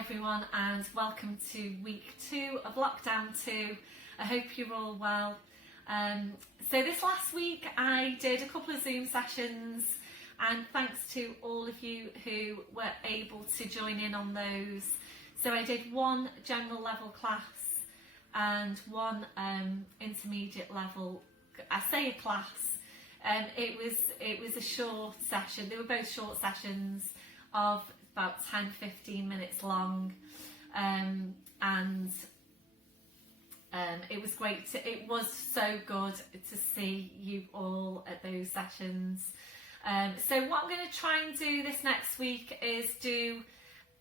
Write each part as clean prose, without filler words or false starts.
everyone, and welcome to week 2 of lockdown 2. I hope you're all well. So this last week I did a couple of Zoom sessions, and thanks to all of you who were able to join in on those. So I did one general level class and one intermediate level, I say a class. It was a short session. They were both short sessions of about 10-15 minutes long, and it was great. It was so good to see you all at those sessions. So what I'm going to try and do this next week is do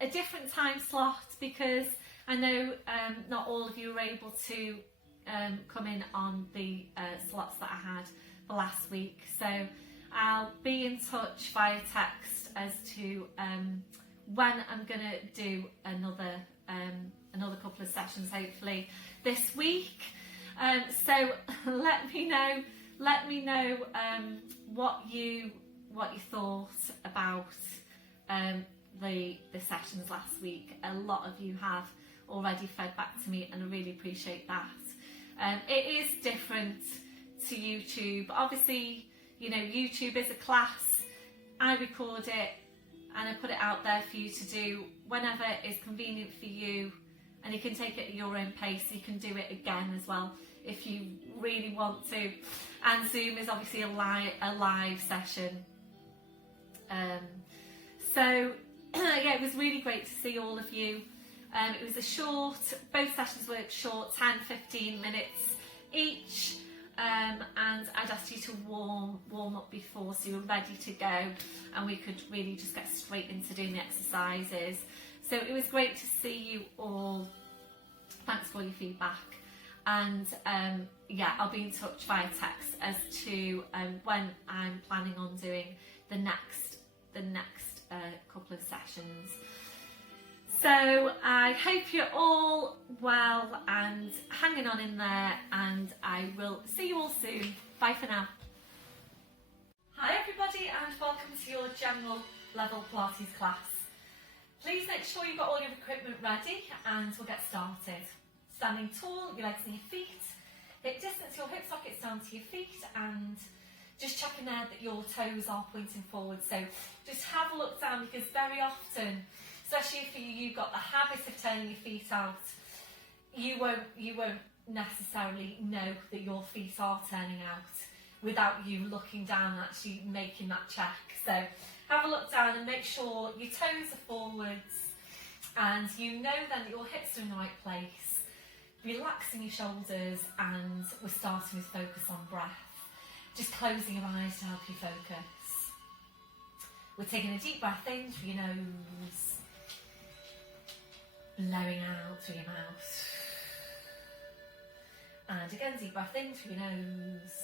a different time slot, because I know not all of you were able to come in on the slots that I had for last week. So I'll be in touch via text as to when I'm going to do another couple of sessions, hopefully this week. So let me know what you thought about the sessions last week. A lot of you have already fed back to me, and I really appreciate that. It is different to YouTube. Obviously, you know, YouTube is a class. I record it and I put it out there for you to do whenever is convenient for you, and you can take it at your own pace. You can do it again as well if you really want to. And Zoom is obviously a live session. So yeah, it was really great to see all of you. It was both sessions were short, 10-15 minutes each. And I'd asked you to warm up before, so you were ready to go, and we could really just get straight into doing the exercises. So it was great to see you all. Thanks for all your feedback, and yeah, I'll be in touch via text as to when I'm planning on doing the next couple of sessions. So I hope you're all well and hanging on in there, and I will see you all soon. Bye for now. Hi everybody, and welcome to your general level Pilates class. Please make sure you've got all your equipment ready, and we'll get started. Standing tall, your legs and your feet. Hip distance your hip sockets down to your feet, and just checking there that your toes are pointing forward. So just have a look down, because very often, especially if you've got the habit of turning your feet out, you won't necessarily know that your feet are turning out without you looking down and actually making that check. So have a look down and make sure your toes are forwards, and you know then that your hips are in the right place. Relaxing your shoulders, and we're starting with focus on breath. Just closing your eyes to help you focus. We're taking a deep breath in through your nose, blowing out through your mouth. And again, deep breath in through your nose,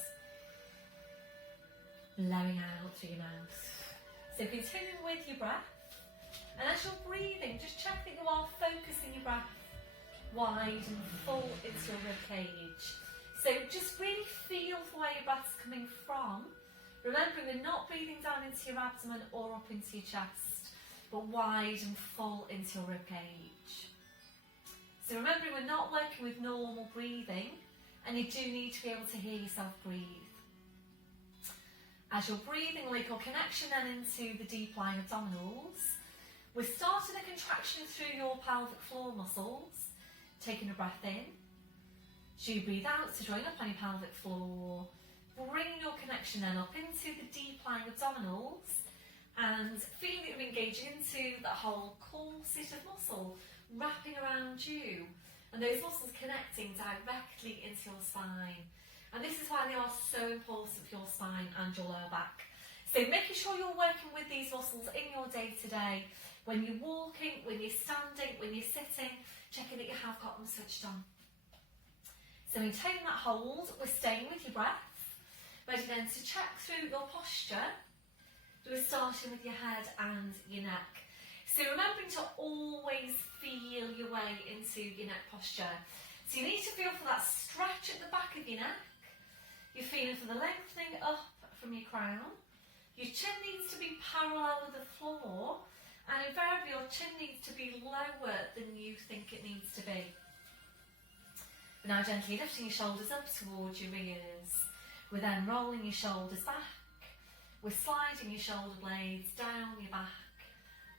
blowing out through your mouth. So continuing with your breath, and as you're breathing, just check that you are focusing your breath wide and full into your rib cage. So just really feel for where your breath's coming from. Remembering we're not breathing down into your abdomen or up into your chest, but wide and full into your rib cage. So remembering we're not working with normal breathing, and you do need to be able to hear yourself breathe. As you're breathing, make your connection then into the deep lying abdominals. We're starting a contraction through your pelvic floor muscles, taking a breath in. So you breathe out, so drawing up on your pelvic floor, bringing your connection then up into the deep lying abdominals, and feeling that you're engaging into that whole corset of muscle wrapping around you, and those muscles connecting directly into your spine. And this is why they are so important for your spine and your lower back. So making sure you're working with these muscles in your day to day, when you're walking, when you're standing, when you're sitting, checking that you have got them switched on. So maintaining that hold, we're staying with your breath. Ready then to check through your posture. We're starting with your head and your neck. So remembering to always feel your way into your neck posture. So you need to feel for that stretch at the back of your neck. You're feeling for the lengthening up from your crown. Your chin needs to be parallel with the floor, and invariably your chin needs to be lower than you think it needs to be. We're now gently lifting your shoulders up towards your ears. We're then rolling your shoulders back. We're sliding your shoulder blades down your back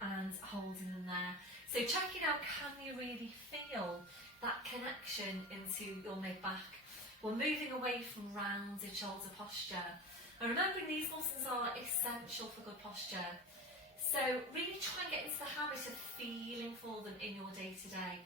and holding them there. So checking out, can you really feel that connection into your mid-back? We're moving away from rounded shoulder posture. And remembering these muscles are essential for good posture. So really try and get into the habit of feeling for them in your day-to-day.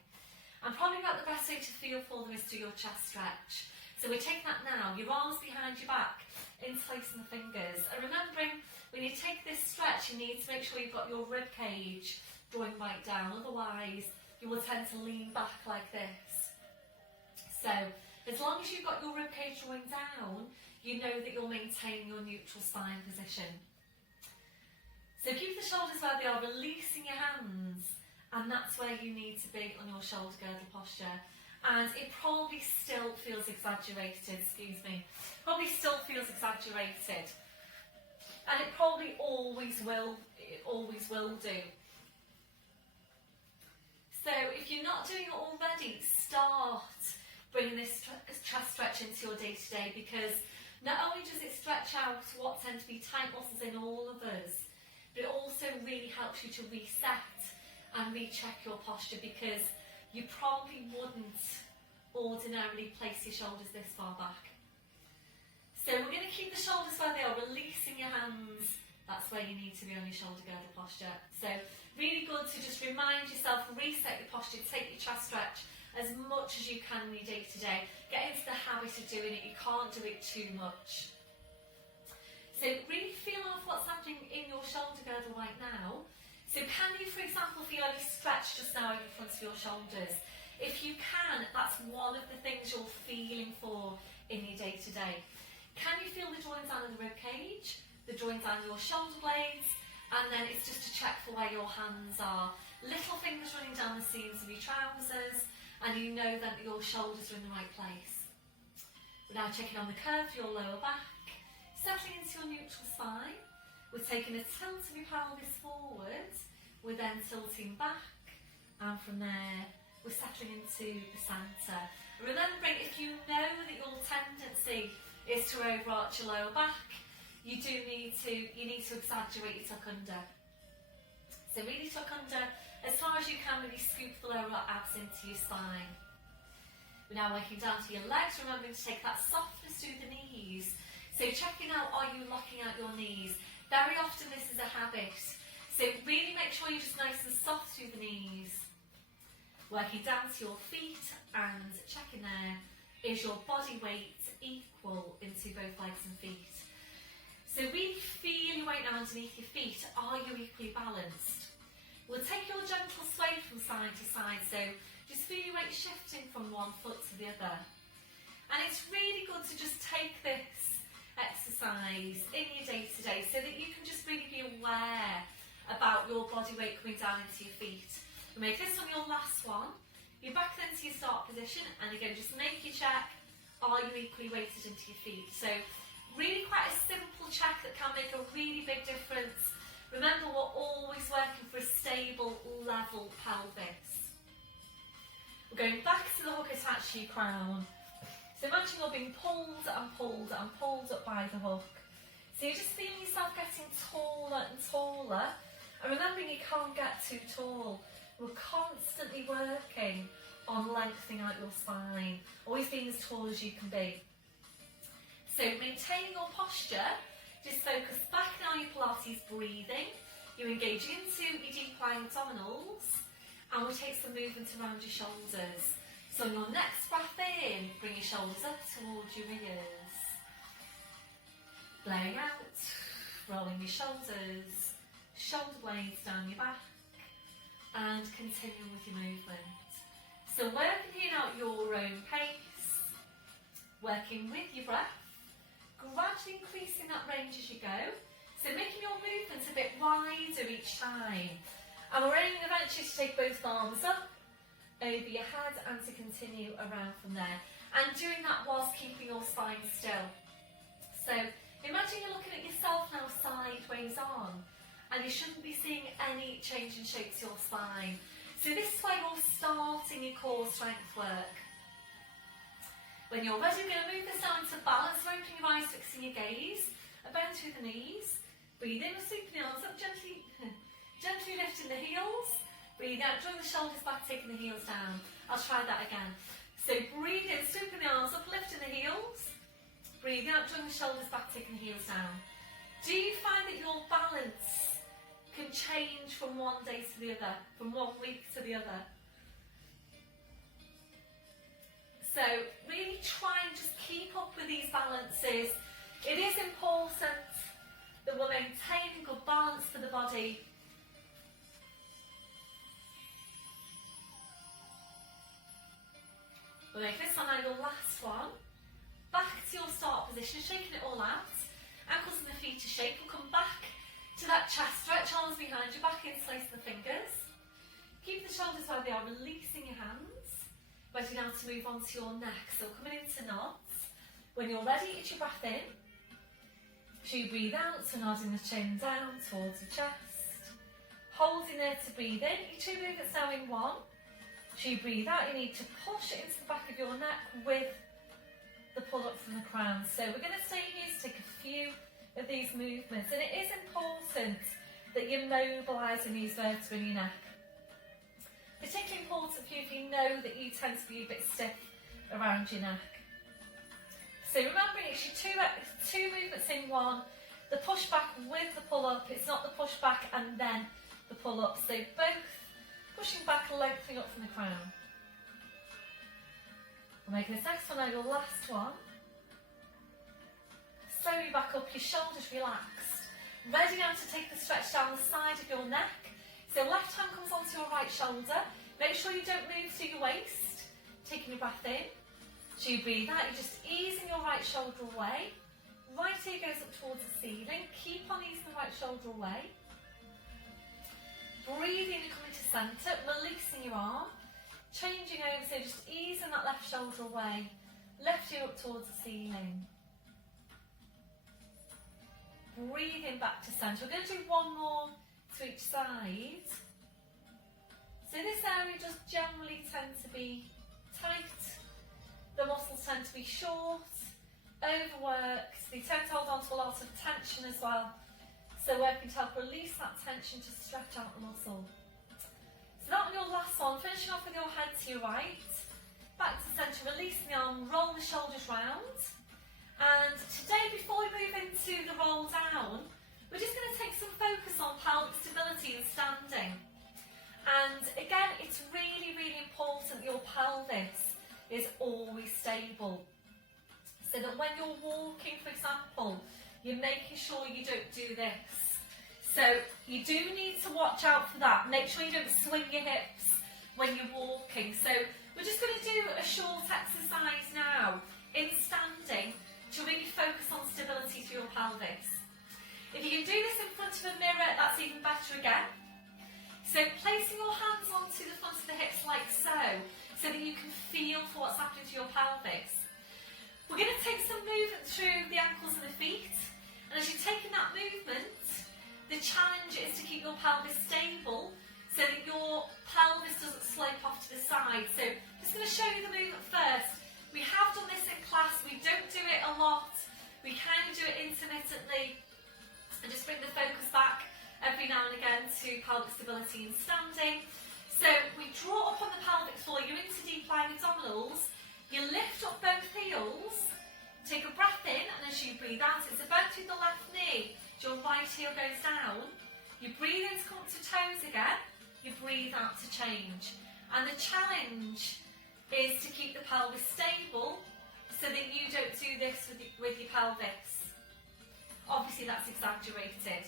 And probably about the best way to feel for them is through your chest stretch. So we're taking that now, your arms behind your back, interlacing the fingers. And remembering, when you take this stretch, you need to make sure you've got your rib cage drawing right down. Otherwise, you will tend to lean back like this. So, as long as you've got your rib cage drawing down, you know that you'll maintain your neutral spine position. So keep the shoulders where they are, releasing your hands. And that's where you need to be on your shoulder girdle posture. And it probably still feels exaggerated, probably still feels exaggerated. And it probably always will do. So if you're not doing it already, start bringing this chest stretch into your day-to-day, because not only does it stretch out what tend to be tight muscles in all of us, but it also really helps you to reset and recheck your posture, because you probably wouldn't ordinarily place your shoulders this far back. So we're going to keep the shoulders where they are, releasing your hands. That's where you need to be on your shoulder girdle posture. So really good to just remind yourself, reset your posture, take your chest stretch as much as you can in your day to day. Get into the habit of doing it, you can't do it too much. So really feel off what's happening in your shoulder girdle right now. So can you, for example, feel any stretch just now in front of your shoulders? If you can, that's one of the things you're feeling for in your day-to-day. Can you feel the drawing down of the rib cage, the drawing down of your shoulder blades, and then it's just to check for where your hands are. Little fingers running down the seams of your trousers, and you know then that your shoulders are in the right place. We're now checking on the curve of your lower back, settling into your neutral spine. We're taking a tilt of your pelvis forward, we're then tilting back, and from there we're settling into the centre. Remembering, if you know that your tendency is to overarch your lower back, you need to exaggerate your tuck under. So really tuck under as far as you can, really scoop the lower abs into your spine. We're now working down to your legs, remembering to take that softness through the knees. So checking out, are you locking out your knees? Very often this is a habit, so really make sure you're just nice and soft through the knees. Working down to your feet and checking there, is your body weight equal into both legs and feet? So really feel your weight now underneath your feet, are you equally balanced? We'll take your gentle sway from side to side, so just feel your weight shifting from one foot to the other. And it's really good to just take this exercise in your day-to-day so that you can just really be aware about your body weight coming down into your feet. We'll make this one your last one. You're back then to your start position, and again just make your check, are you equally weighted into your feet? So really quite a simple check that can make a really big difference. Remember, we're always working for a stable, level pelvis. We're going back to the hook attached to your crown. So imagine you're being pulled and pulled and pulled up by the hook. So you're just feeling yourself getting taller and taller. And remembering you can't get too tall. We're constantly working on lengthening out your spine. Always being as tall as you can be. So maintaining your posture, just focus back now on your Pilates breathing. You're engaging into your deep lying abdominals. And we'll take some movement around your shoulders. So on your next breath in, bring your shoulders up towards your ears. Blowing out, rolling your shoulders, shoulder blades down your back, and continuing with your movement. So working here now at your own pace, working with your breath, gradually increasing that range as you go. So making your movements a bit wider each time. And we're aiming eventually to take both arms up, over your head, and to continue around from there. And doing that whilst keeping your spine still. So imagine you're looking at yourself now sideways on, and you shouldn't be seeing any change in shape to your spine. So this is where you're starting your core strength work. When you're ready, we're going to move this down to balance. So open your eyes, fixing your gaze. A bend through the knees. Breathe in, sweeping the arms up, gently lifting the heels. Breathe out, drawing the shoulders back, taking the heels down. I'll try that again. So breathe in, sweeping the arms up, lifting the heels. Breathe out, drawing the shoulders back, taking the heels down. Do you find that your balance can change from one day to the other, from one week to the other? So really try and just keep up with these balances. It is important that we're maintaining good balance for the body. We'll make this one now your last one. Back to your start position, shaking it all out. Ankles and the feet are shaped. We'll come back to that chest stretch, arms behind you, back in, slice the fingers. Keep the shoulders where they are, releasing your hands. Ready now to move on to your neck. So coming into knots. When you're ready, it's your breath in. So you breathe out, so nodding the chin down towards your chest. Holding there to breathe in. Each two movements now in one. So you breathe out, you need to push it into the back of your neck with the pull up from the crown. So we're going to stay here to take a few of these movements. And it is important that you're mobilising these vertebrae in your neck. Particularly important for you if you know that you tend to be a bit stiff around your neck. So remembering it's your two movements in one. The push back with the pull up. It's not the push back and then the pull up. So both pushing back, lengthening up from the crown. We'll make this next one now your last one. Slowly back up, your shoulders relaxed. Ready now to take the stretch down the side of your neck. So left hand comes onto your right shoulder. Make sure you don't move through your waist. Taking your breath in. So you breathe out, you're just easing your right shoulder away. Right ear goes up towards the ceiling. Keep on easing the right shoulder away. Breathing and coming to centre, releasing your arm. Changing over, so just easing that left shoulder away. Left ear up towards the ceiling. Breathing back to centre. We're going to do one more to each side. So this area does generally tend to be tight. The muscles tend to be short, overworked. They tend to hold on to a lot of tension as well. So working to help release that tension to stretch out the muscle. So that was your last one. Finishing off with your head to your right. Back to centre, releasing the arm, roll the shoulders round. And today, before we move into the roll down, we're just going to take some focus on pelvic stability and standing. And again, it's really, really important that your pelvis is always stable. So that when you're walking, for example, you're making sure you don't do this. So you do need to watch out for that. Make sure you don't swing your hips when you're walking. So we're just going to do a short exercise now in standing to really focus on stability through your pelvis. If you can do this in front of a mirror, that's even better again. So placing your hands onto the front of the hips like so that you can feel for what's happening to your pelvis. We're going to take some movement through the ankles and the feet. And as you're taking that movement, the challenge is to keep your pelvis stable so that your pelvis doesn't slope off to the side. So I'm just going to show you the movement first. We have done this in class, we don't do it a lot. We kind of do it intermittently and just bring the focus back every now and again to pelvic stability and standing. So we draw up on the pelvic floor, you're into deep lying abdominals, you lift up both heels, take a breath in, and as you breathe out, it's a bend through the left knee, your right heel goes down, you breathe in to come to toes again, you breathe out to change. And the challenge is to keep the pelvis stable so that you don't do this with your pelvis. Obviously that's exaggerated.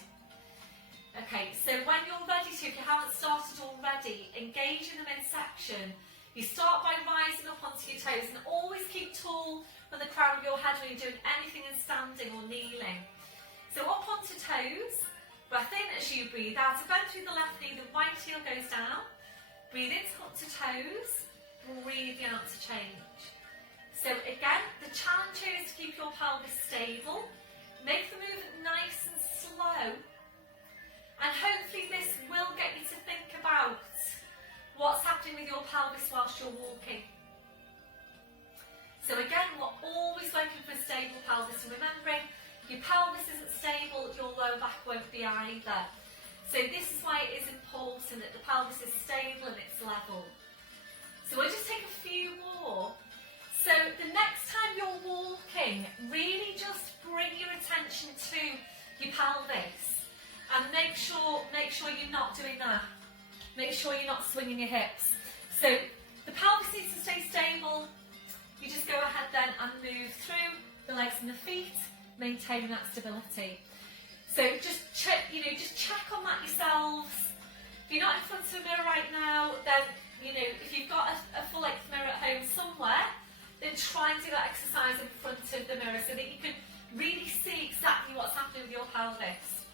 Okay, so when you're ready to, if you haven't started already, engage in the midsection. You start by rising up onto your toes and always keep tall from the crown of your head when you're doing anything in standing or kneeling. So up onto toes, breath in as you breathe out, a bend through the left knee, the right heel goes down, breathe in to come to toes, breathe out to change. So again, the challenge here is to keep your pelvis stable, make the movement nice and slow, and hopefully this will get you to think about What's happening with your pelvis whilst you're walking? So again, we're always working for a stable pelvis, and remembering your pelvis isn't stable, your lower back won't be either. So this is why it is important that the pelvis is stable and it's level. So we'll just take a few more. So the next time you're walking, really just bring your attention to your pelvis and make sure you're not doing that. Make sure you're not swinging your hips. So the pelvis needs to stay stable. You just go ahead then and move through the legs and the feet, maintaining that stability. So just check on that yourselves. If you're not in front of a mirror right now, then if you've got a full length mirror at home somewhere, then try and do that exercise in front of the mirror so that you can really see exactly what's happening with your pelvis.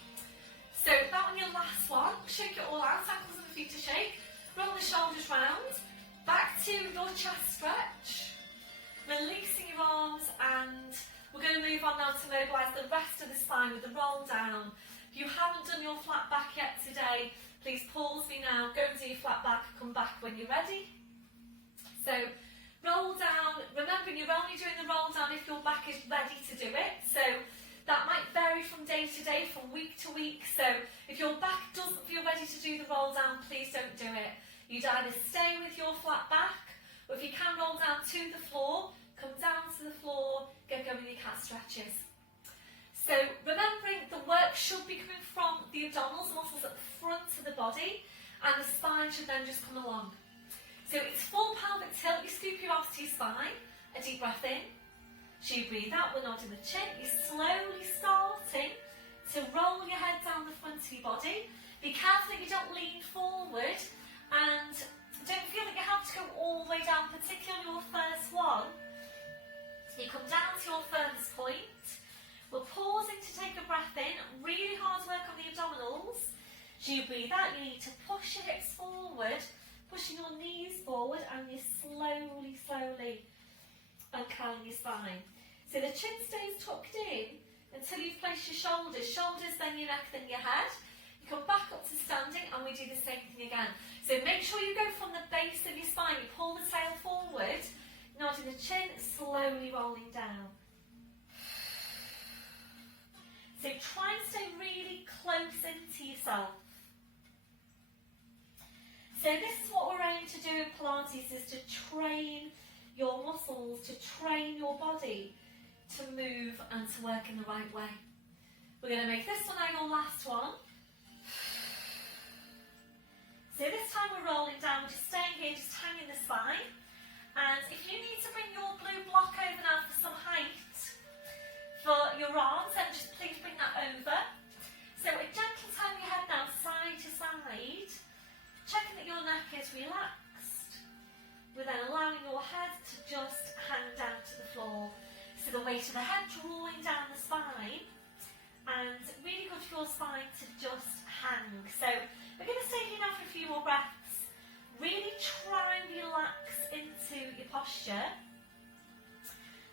So that one, your last one, shake it all out, ankles and the feet to shake, roll the shoulders round, back to your chest stretch, releasing your arms, and we're going to move on now to mobilise the rest of the spine with the roll down. If you haven't done your flat back yet today, please pause me now, go and do your flat back, come back when you're ready. So roll down, remembering you're only doing the roll down if your back is ready to do it. So that might vary from day to day, from week to week. So if your back doesn't feel ready to do the roll down, please don't do it. You'd either stay with your flat back, or if you can roll down to the floor, come down to the floor, get going with your cat stretches. So remembering the work should be coming from the abdominals, muscles at the front of the body, and the spine should then just come along. So it's full pelvic tilt, you scoop your arms to your spine, a deep breath in. So you breathe out, we're nodding the chin, you're slowly starting to roll your head down the front of your body. Be careful that you don't lean forward, and don't feel that you have to go all the way down, particularly on your first one. You come down to your furthest point. We're pausing to take a breath in, really hard work on the abdominals. So you breathe out, you need to push your hips forward, pushing your knees forward, and you're slowly uncurling your spine. So the chin stays tucked in until you've placed your shoulders, then your neck, then your head. You come back up to standing, and we do the same thing again. So make sure you go from the base of your spine, you pull the tail forward, nodding the chin, slowly rolling down. So try and stay really close into yourself. So this is what we're aiming to do in Pilates, is to train your muscles, to train your body to move and to work in the right way. We're going to make this one our last one. So this time we're rolling down, we're just staying here, just hanging the spine. And if you need to bring your blue block over now for some height for your arms, then just please bring that over. So a gentle turn your head now side to side, checking that your neck is relaxed. We're then allowing your head to just hang down to the floor. So the weight of the head drawing down the spine, and really good for your spine to just hang. So we're going to stay here now for a few more breaths. Really try and relax into your posture.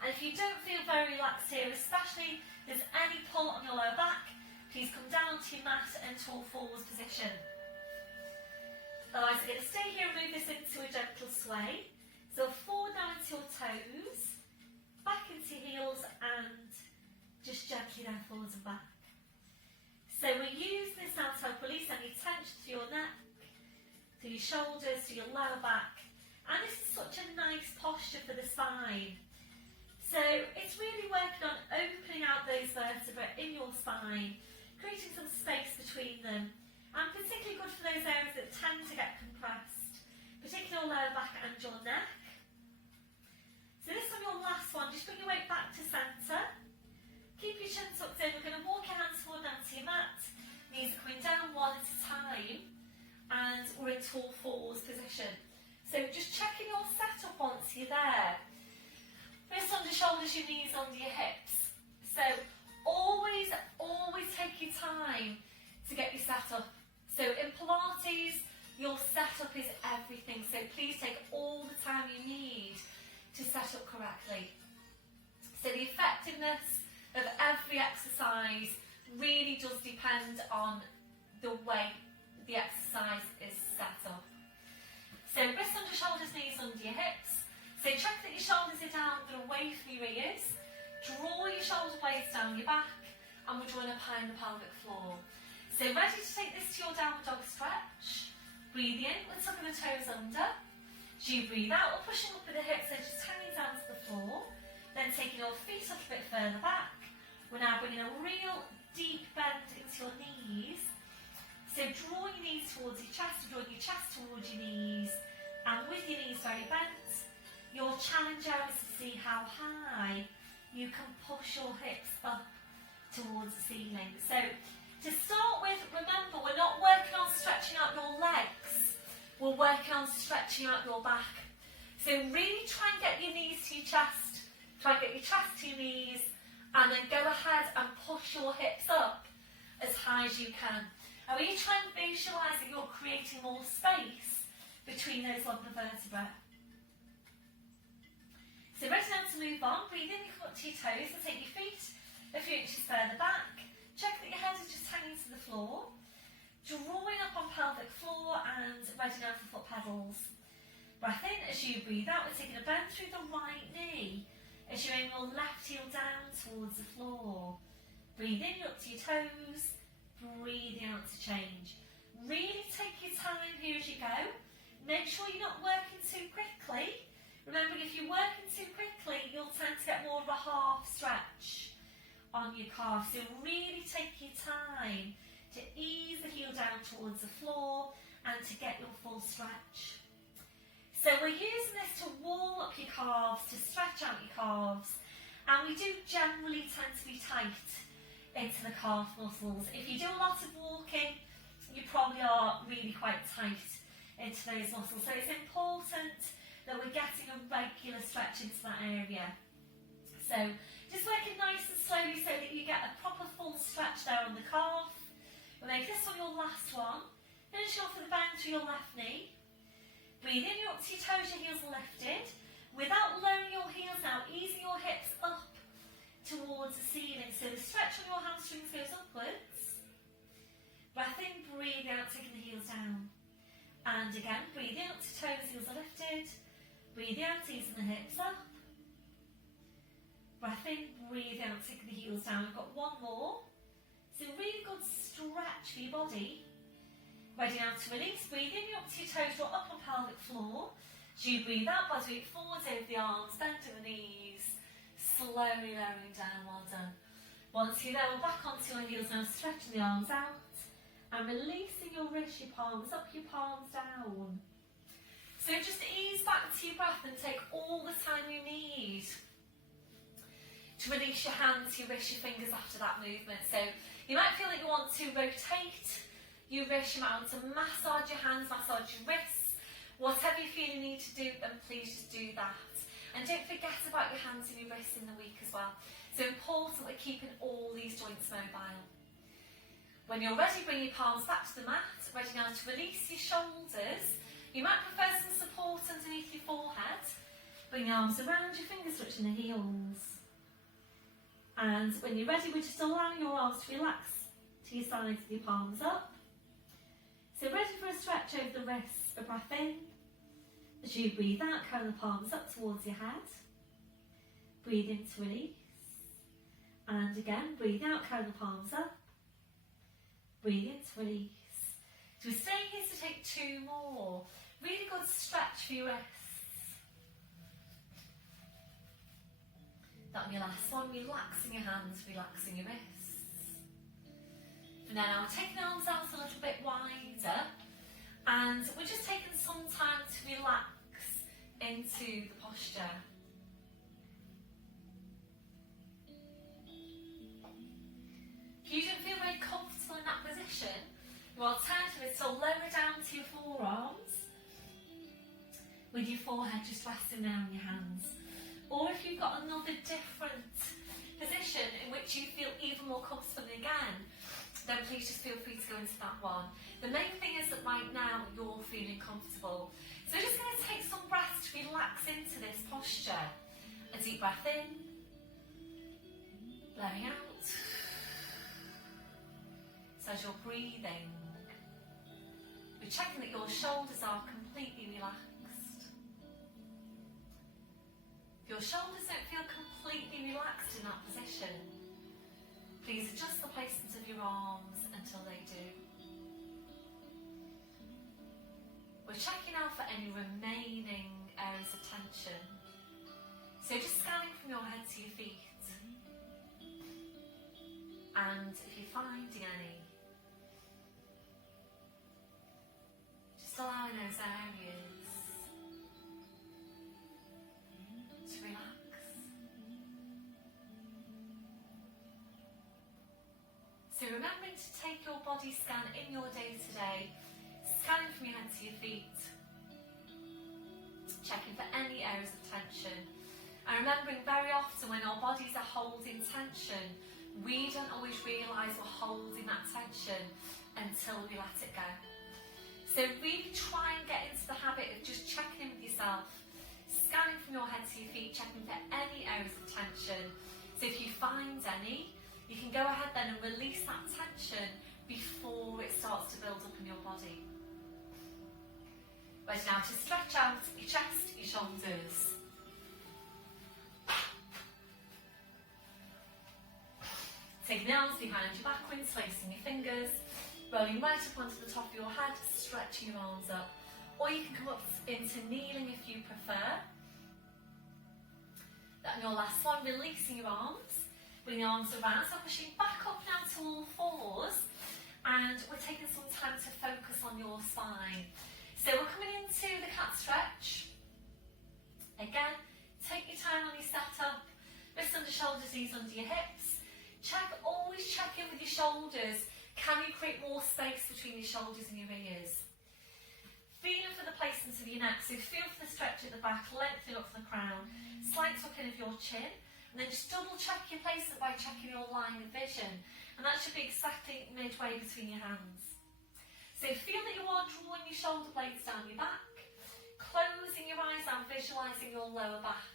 And if you don't feel very relaxed here, especially if there's any pull on your lower back, please come down to your mat and to all fours position. Otherwise, we're going to stay here and move this into a gentle sway. So forward now into your toes, back into your heels, and just gently then forwards and back. So we use this now to help release any tension to your neck, to your shoulders, to your lower back. And this is such a nice posture for the spine. So it's really working on opening out those vertebrae in your spine, creating some space between them, and particularly good for those areas that tend to get compressed, particularly your lower back and your neck. So this one, your last one, just bring your weight back to centre. Keep your chin tucked in. We're going to walk your hands forward down to your mat. Knees are coming down one at a time, and we're in tall fours position. So just checking your setup once you're there. Wrists under shoulders, your knees under your hips. So always take your time to get your setup. So in Pilates, your setup is everything. So please take all the time you need to set up correctly. So the effectiveness of every exercise really does depend on the way the exercise is set up. So wrists under shoulders, knees under your hips. So check that your shoulders are down but away from your ears. Draw your shoulder blades down your back, and we're drawing up high on the pelvic floor. So ready to take this to your downward dog stretch. Breathe in with tucking the toes under. As you breathe out, we're pushing up with the hips, so just hanging down to the floor. Then taking your feet up a bit further back. We're now bringing a real deep bend into your knees. So draw your knees towards your chest, draw your chest towards your knees, and with your knees very bent, your challenge now is to see how high you can push your hips up towards the ceiling. So to start with, remember, we're not working on stretching out your legs, we're working on stretching out your back. So really try and get your knees to your chest, try and get your chest to your knees, and then go ahead and push your hips up as high as you can. And when you try and visualise that you're creating more space between those lumbar vertebrae. So ready now to move on. Breathe in, you come up to your toes, and take your feet a few inches further back. Check that your head is just hanging to the floor. Drawing up on pelvic floor and ready now for foot pedals. Breath in as you breathe out. We're taking a bend through the right knee as you aim your left heel down towards the floor. Breathe in, up to your toes. Breathing out to change. Really take your time here as you go. Make sure you're not working too quickly. Remember, if you're working too quickly, you'll tend to get more of a half stretch on your calf. So really take your time to ease the heel down towards the floor and to get your full stretch. So we're using this to wall up your calves, to stretch out your calves, and we do generally tend to be tight into the calf muscles. If you do a lot of walking, you probably are really quite tight into those muscles. So it's important that we're getting a regular stretch into that area. So just working nice and slowly so that you get a proper full stretch there on the calf. We'll make this one your last one. Finish off with a bend through your left knee. Breathe in, you're up to your toes, your heels are lifted. Without lowering your heels now, easing your hips up towards the ceiling. So the stretch on your hamstrings goes upwards. Breath in, breathe out, taking the heels down. And again, breathe in, up to toes, heels are lifted. Breathe out, easing the hips up. Breath in, breathe out, taking the heels down. We've got one more. So really good stretch for your body. Ready now to release. Breathe in, you're up to your toes, draw up on pelvic floor. As you breathe out, body weight forwards over the arms, bending the knees. Slowly lowering down, well done. Once you're there, we're back onto your heels now, stretching the arms out and releasing your wrists, your palms up, your palms down. So just ease back to your breath and take all the time you need to release your hands, your wrists, your fingers after that movement. So you might feel that you want to rotate your wrists, you might want to massage your hands, massage your wrists. Whatever you feel you need to do, then please just do that. And don't forget about your hands and your wrists in the week as well. So important that we're keeping all these joints mobile. When you're ready, bring your palms back to the mat. Ready now to release your shoulders. You might prefer some support underneath your forehead. Bring your arms around, your fingers touching the heels. And when you're ready, we're just allowing your arms to relax to your sides with your palms up. So ready for a stretch over the wrists. A breath in. As you breathe out, carry the palms up towards your head. Breathe in to release. And again, breathe out, carry the palms up. Breathe in to release. So we're staying here to take two more. Really good stretch for your wrists. That'll be your last one. Relaxing your hands, relaxing your wrists. For now, taking the arms out a little bit wider. And we're just taking some time to relax into the posture. If you don't feel very comfortable in that position, your alternative is to lower down to your forearms with your forehead just resting there on your hands. Or if you've got another different position in which you feel even more comfortable again, then please just feel free to go into that one. The main thing is that right now you're feeling comfortable. So we're just going to take some breaths to relax into this posture. A deep breath in, blowing out. So as you're breathing, We're checking that your shoulders are completely relaxed. If your shoulders don't feel completely relaxed in that position, please adjust the placement of your arms until they do. We're checking out for any remaining areas of tension. So just scanning from your head to your feet. And if you're finding any, just allowing those areas to relax. So remembering to take your body scan in your day to day, scanning from your head to your feet, checking for any areas of tension. And remembering very often when our bodies are holding tension, we don't always realise we're holding that tension until we let it go. So really try and get into the habit of just checking in with yourself, scanning from your head to your feet, checking for any areas of tension. So if you find any, you can go ahead then and release that tension before it starts to build up in your body. Ready now to stretch out your chest, your shoulders. Taking the arms behind you backwards, placing your fingers, rolling right up onto the top of your head, stretching your arms up. Or you can come up into kneeling if you prefer. Then your last one, releasing your arms. Bring your arms around, so pushing back up now to all fours. And we're taking some time to focus on your spine. So we're coming into the cat stretch. Again, take your time on your setup. Wrists under shoulders, knees under your hips. Always check in with your shoulders. Can you create more space between your shoulders and your ears? Feeling for the placement of your neck. So feel for the stretch at the back, lengthening up from the crown. Slight tuck in of your chin. And then just double check your placement by checking your line of vision. And that should be exactly midway between your hands. So feel that you are drawing your shoulder blades down your back. Closing your eyes down, visualising your lower back.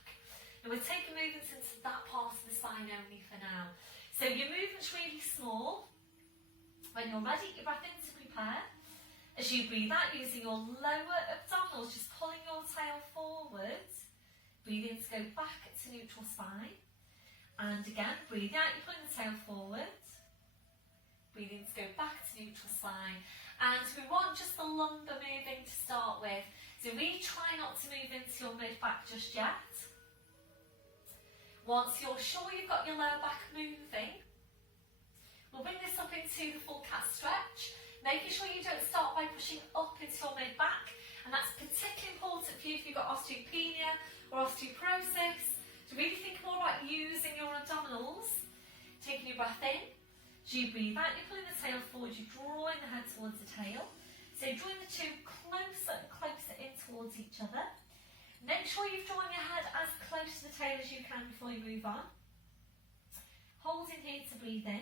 And we're taking movements into that part of the spine only for now. So your movement's really small. When you're ready, you breath in to prepare. As you breathe out, using your lower abdominals, just pulling your tail forward. Breathe in to go back to neutral spine. And again, breathe out, you're pulling the tail forward. Breathe in to go back to neutral spine. And we want just the lumbar moving to start with. So really try not to move into your mid-back just yet. Once you're sure you've got your lower back moving, we'll bring this up into the full cat stretch, making sure you don't start by pushing up into your mid-back, and that's particularly important for you if you've got osteopenia or osteoporosis, to really think more about using your abdominals, taking your breath in. As you breathe out, you're pulling the tail forward, you're drawing the head towards the tail, so drawing the two closer and closer in towards each other. Make sure you've drawn your head as close to the tail as you can before you move on. Holding here to breathe in.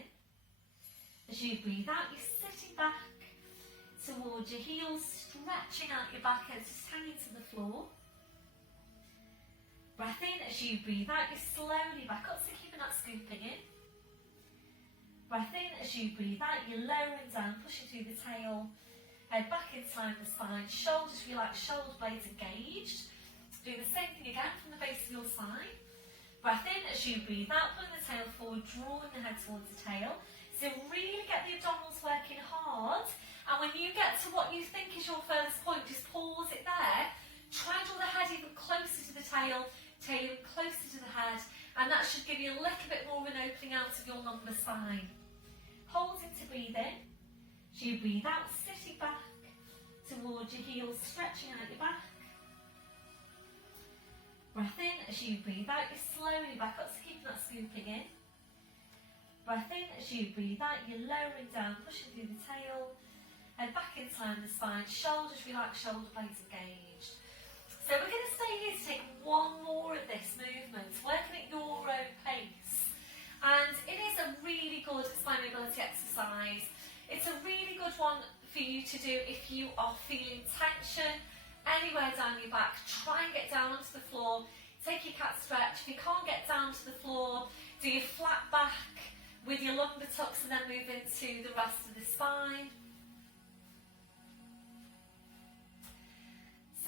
As you breathe out, you're sitting back towards your heels, stretching out your back as just hanging to the floor. Breath in. As you breathe out, you're slowly back up, so keeping that scooping in. Breath in. As you breathe out, you're lowering down, pushing through the tail. Head back in line with the spine, shoulders relaxed, shoulder blades engaged. Do the same thing again from the base of your spine. Breath in as you breathe out, pulling the tail forward, drawing the head towards the tail. So really get the abdominals working hard. And when you get to what you think is your furthest point, just pause it there. Try and draw the head even closer to the tail even closer to the head. And that should give you a little bit more of an opening out of your lumbar spine. Holding to breathe in. As you breathe out, sitting back towards your heels, stretching out your back. Breath in. As you breathe out, you're slowly back up, so keeping that scooping in. Breath in. As you breathe out, you're lowering down, pushing through the tail. Head back into line with the spine, shoulders relaxed, shoulder blades engaged. So we're going to stay here to take one more of this movement, working at your own pace. And it is a really good spine mobility exercise. It's a really good one for you to do if you are feeling tension anywhere down your back. Try and get down onto the floor. Take your cat stretch. If you can't get down to the floor, do your flat back with your lumbar tucks and then move into the rest of the spine.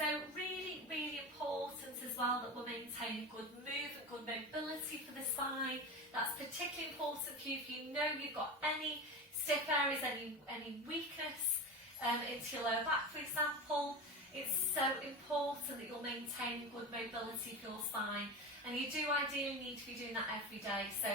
So really, really important as well that we're maintaining good movement, good mobility for the spine. That's particularly important for you if you know you've got any stiff areas, any weakness into your lower back, for example. It's so important that you're maintaining good mobility for your spine, and you do ideally need to be doing that every day. So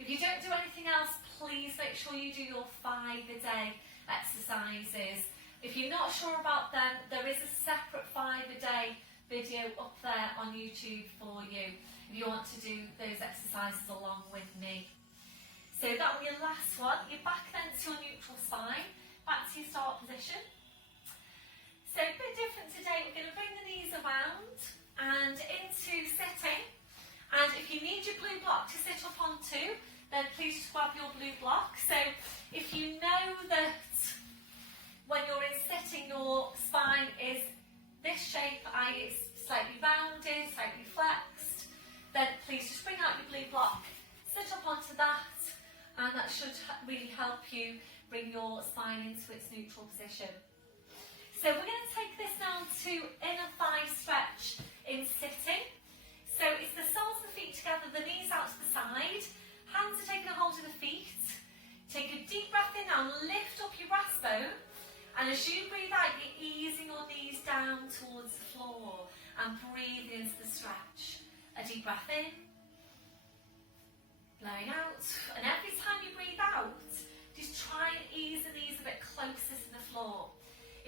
if you don't do anything else, please make sure you do your 5-a-day exercises. If you're not sure about them, there is a separate 5-a-day video up there on YouTube for you if you want to do those exercises along with me. So that will be your last one. You're back then to your neutral spine, back to your start position. So a bit different today, we're going to bring the knees around and into sitting. And if you need your blue block to sit up onto, then please just grab your blue block. So if you know that when you're in sitting, your spine is this shape, i.e. it's slightly rounded, slightly flexed, then please just bring out your blue block, sit up onto that, and that should really help you bring your spine into its neutral position. So we're going to take this now to inner thigh stretch in sitting. So it's the soles of the feet together, the knees out to the side, hands are taking a hold of the feet. Take a deep breath in now, lift up your breastbone, and as you breathe out, you're easing your knees down towards the floor and breathe into the stretch. A deep breath in, blowing out, and every time you breathe out, just try and ease the knees a bit closer to the floor.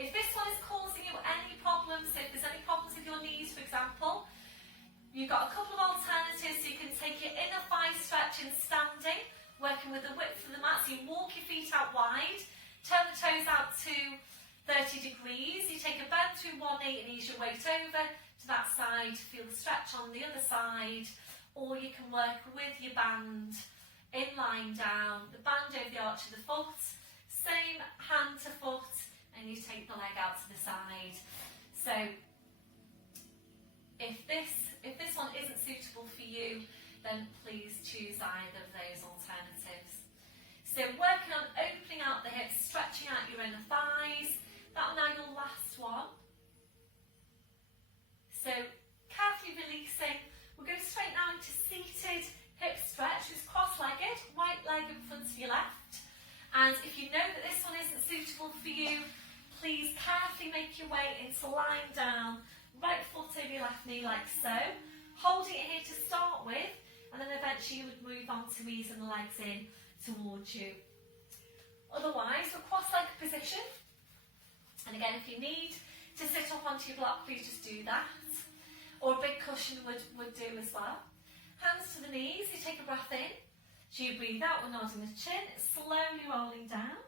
If this one is causing you any problems, so if there's any problems with your knees, for example, you've got a couple of alternatives. So you can take your inner thigh stretch in standing, working with the width of the mat. So you walk your feet out wide, turn the toes out to 30 degrees. You take a bend through one knee and ease your weight over to that side. Feel the stretch on the other side. Or you can work with your band in line down, the band over the arch of the foot, same hand to foot, and you take the leg out to the side. So if this one isn't suitable for you, then please choose either of those alternatives. So working on opening out the hips, stretching out your inner thighs. That now your last one. So carefully releasing. We'll go straight now into seated hip stretch. It's cross-legged, right leg in front of your left. And if you know that this one isn't suitable for you, please carefully make your way into lying down, right foot over your left knee like so. Holding it here to start with, and then eventually you would move on to easing the legs in towards you. Otherwise, for cross-legged position, and again, if you need to sit up onto your block, please just do that. Or a big cushion would do as well. Hands to the knees, you take a breath in. So you breathe out, we're nodding the chin, slowly rolling down.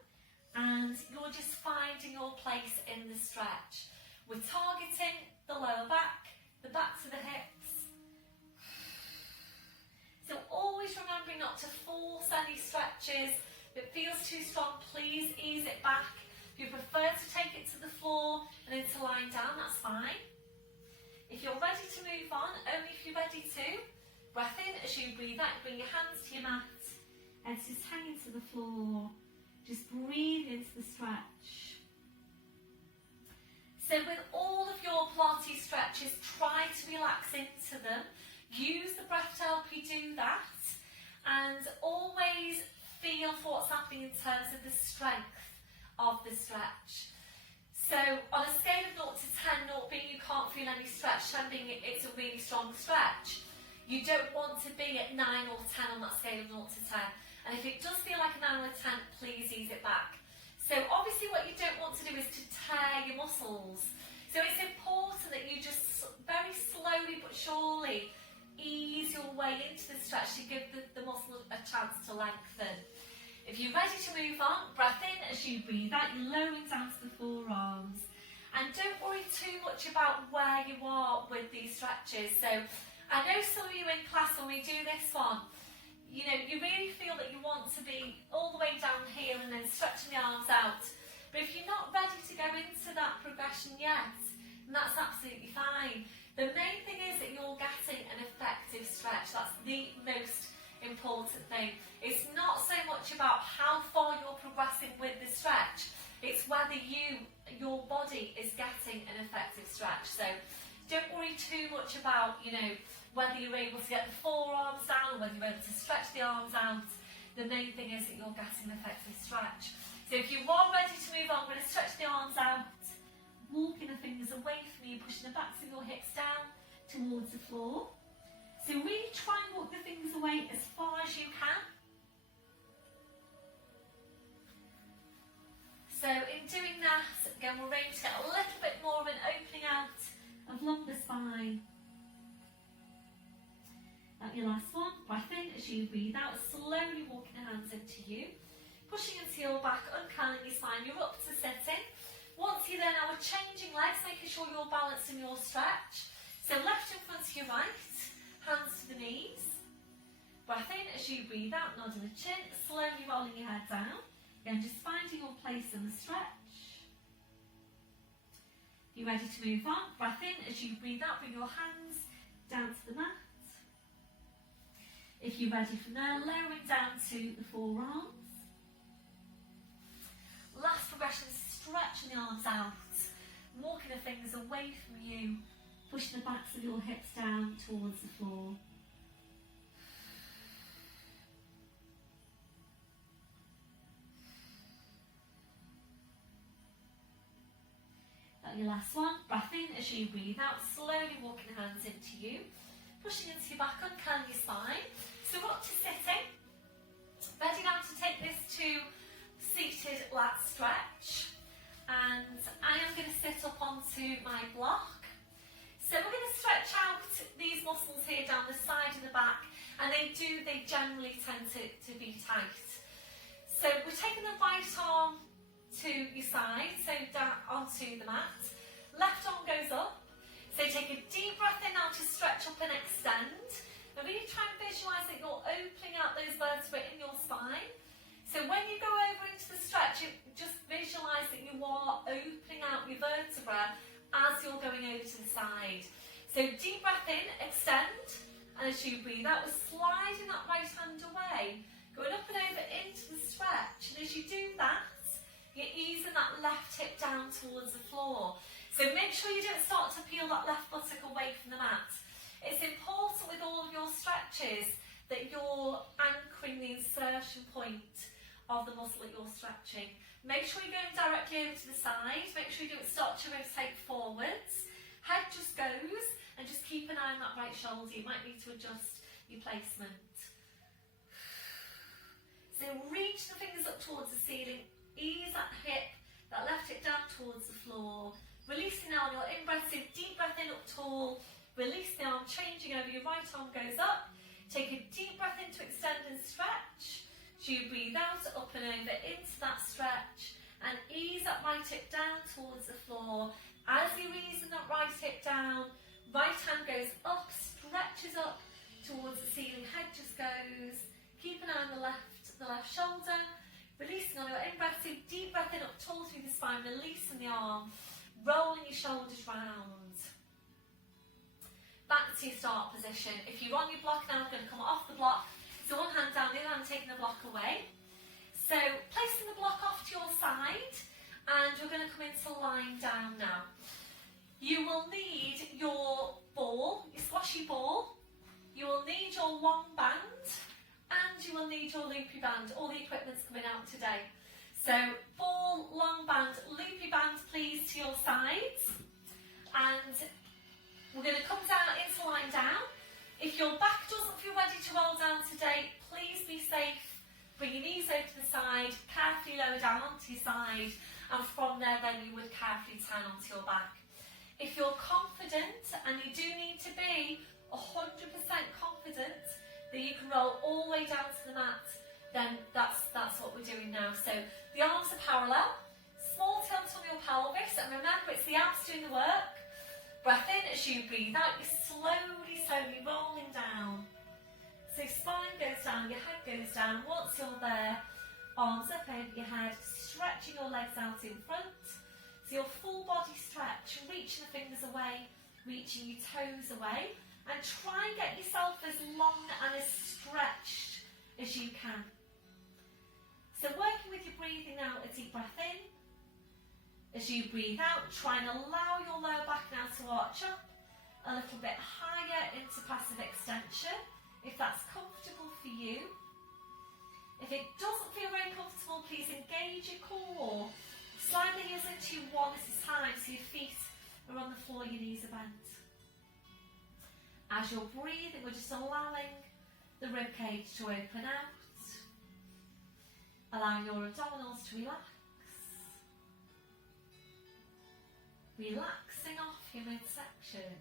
And you're just finding your place in the stretch. We're targeting the lower back, the back to the hips. So always remembering not to force any stretches. If it feels too strong, please ease it back. If you prefer to take it to the floor and into lying down, that's fine. If you're ready to move on, only if you're ready to, breath in as you breathe out, bring your hands to your mat and just hanging to the floor. Just breathe into the stretch. So with all of your Pilates stretches, try to relax into them. Use the breath to help you do that. And always feel for what's happening in terms of the strength of the stretch. So on a scale of 0 to 10, 0 being you can't feel any stretch, 10 being it's a really strong stretch, you don't want to be at 9 or 10 on that scale of 0 to 10. And if it does feel like a 9 or a 10, please ease it back. So obviously what you don't want to do is to tear your muscles. So it's important that you just very slowly but surely ease your way into the stretch to give the muscle a chance to lengthen. If you're ready to move on, breath in as you breathe out, you're lowering down to the forearms. And don't worry too much about where you are with these stretches. So I know some of you in class when we do this one, you know, you really feel that you want to be all the way down here and then stretching the arms out. But if you're not ready to go into that progression yet, then that's absolutely fine. The main thing is that you're getting an effective stretch. That's the most important thing. It's not so much about how far you're progressing with the stretch. It's whether you your body is getting an effective stretch. So don't worry too much about, whether you're able to get the forearms down or whether you're able to stretch the arms out. The main thing is that you're getting an effective stretch. So if you are ready to move on, we're going to stretch the arms out, walking the fingers away from you, pushing the backs of your hips down towards the floor. So really try and walk the fingers away as far as you can. So in doing that, again, we're aiming to get a little bit more of an opening out of lumbar spine. That's your last one. Breath in as you breathe out, slowly walking the hands into you. Pushing into your back, uncurling your spine, you're up to sitting. Once you're there now, we're changing legs, making sure you're balanced in your stretch. So left in front of your right, hands to the knees. Breath in as you breathe out, nodding the chin, slowly rolling your head down. Again, just finding your place in the stretch. You're ready to move on. Breath in as you breathe out, bring your hands down to the mat. If you're ready from there, lowering down to the forearms. Last progression, stretching the arms out, walking the fingers away from you, pushing the backs of your hips down towards the floor. That's your last one. Breath in as you breathe out, slowly walking the hands into you, pushing into your back, uncurling your spine. So we're up to sitting. Ready now to take this to seated lat stretch, and I am going to sit up onto my block. So we're going to stretch out these muscles here down the side and the back, and they generally tend to be tight. So we're taking the right arm to your side, so down onto the mat. Left arm goes up. So take a deep breath in now to stretch up and extend. And really try and visualise that you're opening out those vertebrae in your spine. So when you go over into the stretch, just visualise that you are opening out your vertebra as you're going over to the side. So deep breath in, extend, and as you breathe out, we're sliding that right hand away, going up and over into the stretch. And as you do that, you're easing that left hip down towards the floor. So make sure you don't start to peel that left buttock away from the mat. It's important with all of your stretches that you're anchoring the insertion point of the muscle that you're stretching. Make sure you're going directly over to the side. Make sure you don't start to rotate forwards. Head just goes, and just keep an eye on that right shoulder. You might need to adjust your placement. So reach the fingers up towards the ceiling. Ease that hip, that left hip down towards the floor. Releasing now on your in-breath, so deep breath in up tall. Release the arm, changing over, your right arm goes up. Take a deep breath in to extend and stretch. So you breathe out, up and over into that stretch. And ease that right hip down towards the floor. As you're easing that right hip down, right hand goes up, stretches up towards the ceiling, head just goes. Keep an eye on the left shoulder. Releasing on your in-breath, so deep breath in up tall through the spine, releasing the arm. Rolling your shoulders round. Back to your start position. If you're on your block now, I'm going to come off the block. So one hand down, the other hand taking the block away. So placing the block off to your side, and you're going to come into lying down now. You will need your ball, your squashy ball. You will need your long band, and you will need your loopy band. All the equipment's coming out today. So ball, long band, loopy band, please, to your sides. And we're going to come down into lying down. If your back doesn't feel ready to roll down today, please be safe. Bring your knees over to the side, carefully lower down onto your side, and from there then you would carefully turn onto your back. If you're confident, and you do need to be 100% confident that you can roll all the way down to the mat, then that's what we're doing now. So the arms are parallel, small tilt on your pelvis, and remember it's the abs doing the work. Breath in as you breathe out, you're slowly rolling down. So spine goes down, your head goes down. Once you're there, arms up over your head, stretching your legs out in front. So your full body stretch, reaching the fingers away, reaching your toes away. And try and get yourself as long and as stretched as you can. So working with your breathing now, a deep breath in. As you breathe out, try and allow your lower back now to arch up a little bit higher into passive extension, if that's comfortable for you. If it doesn't feel very comfortable, please engage your core. Slide the heels into you one at a time so your feet are on the floor, your knees are bent. As you're breathing, we're just allowing the rib cage to open out. Allowing your abdominals to relax. Relaxing off your midsection.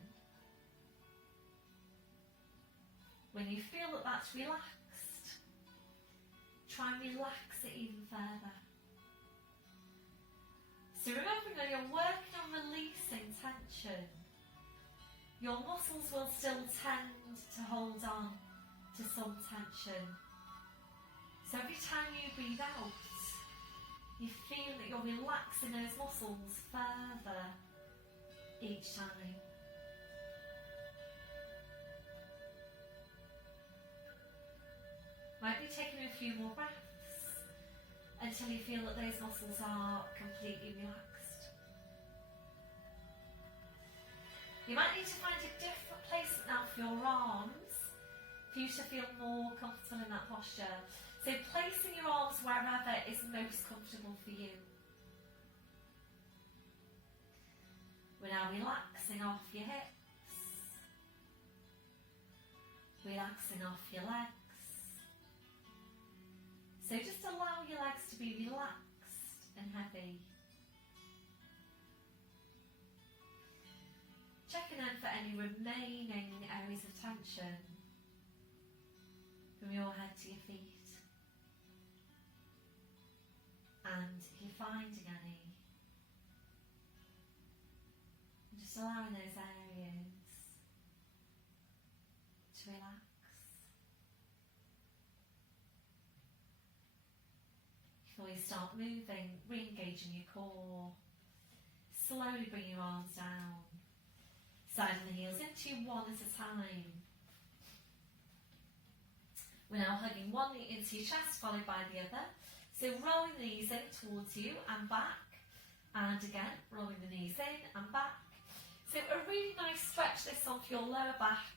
When you feel that that's relaxed, try and relax it even further. So remembering when you're working on releasing tension, your muscles will still tend to hold on to some tension. So every time you breathe out, you feel that you're relaxing those muscles further each time. Might be taking a few more breaths until you feel that those muscles are completely relaxed. You might need to find a different placement now for your arms for you to feel more comfortable in that posture. So placing your arms wherever is most comfortable for you. We're now relaxing off your hips, relaxing off your legs. So just allow your legs to be relaxed and heavy. Checking in for any remaining areas of tension from your head to your feet. And if you're finding any, just allowing those areas to relax. Before you start moving, re-engaging your core. Slowly bring your arms down. Sliding the heels into you one at a time. We're now hugging one knee into your chest, followed by the other. So rolling the knees in towards you and back. And again, rolling the knees in and back. So a really nice stretch this on for your lower back.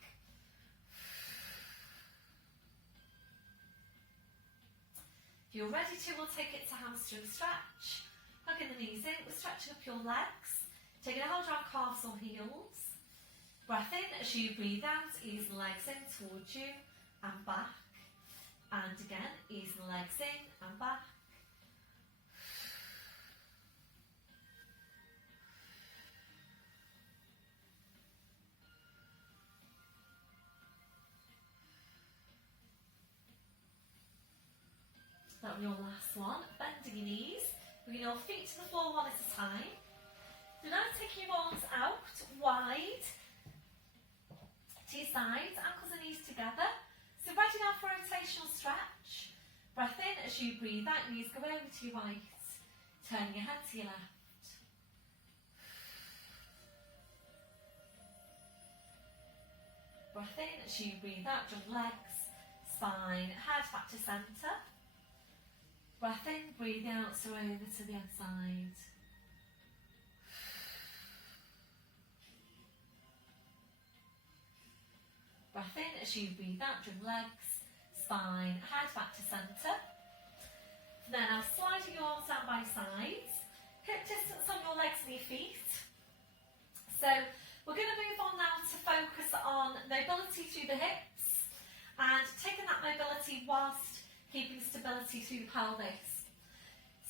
If you're ready to, we'll take it to hamstring stretch. Hugging the knees in, we're stretching up your legs. Taking a hold around calves or heels. Breath in as you breathe out, ease the legs in towards you and back. And again, ease the legs in and back. That was your last one. Bending your knees, bringing your feet to the floor one at a time. So now taking your arms out wide to your sides, ankles and knees together. So ready now for a rotational stretch. Breath in as you breathe out, knees go over to your right, turning your head to your left. Breath in as you breathe out, jump legs, spine, head back to centre. Breath in, breathe out, so over to the other side. Breath in as you breathe out, jump legs, spine, head back to centre. Then now sliding your arms down by sides, hip distance on your legs and your feet. So we're going to move on now to focus on mobility through the hips and taking that mobility whilst keeping stability through the pelvis.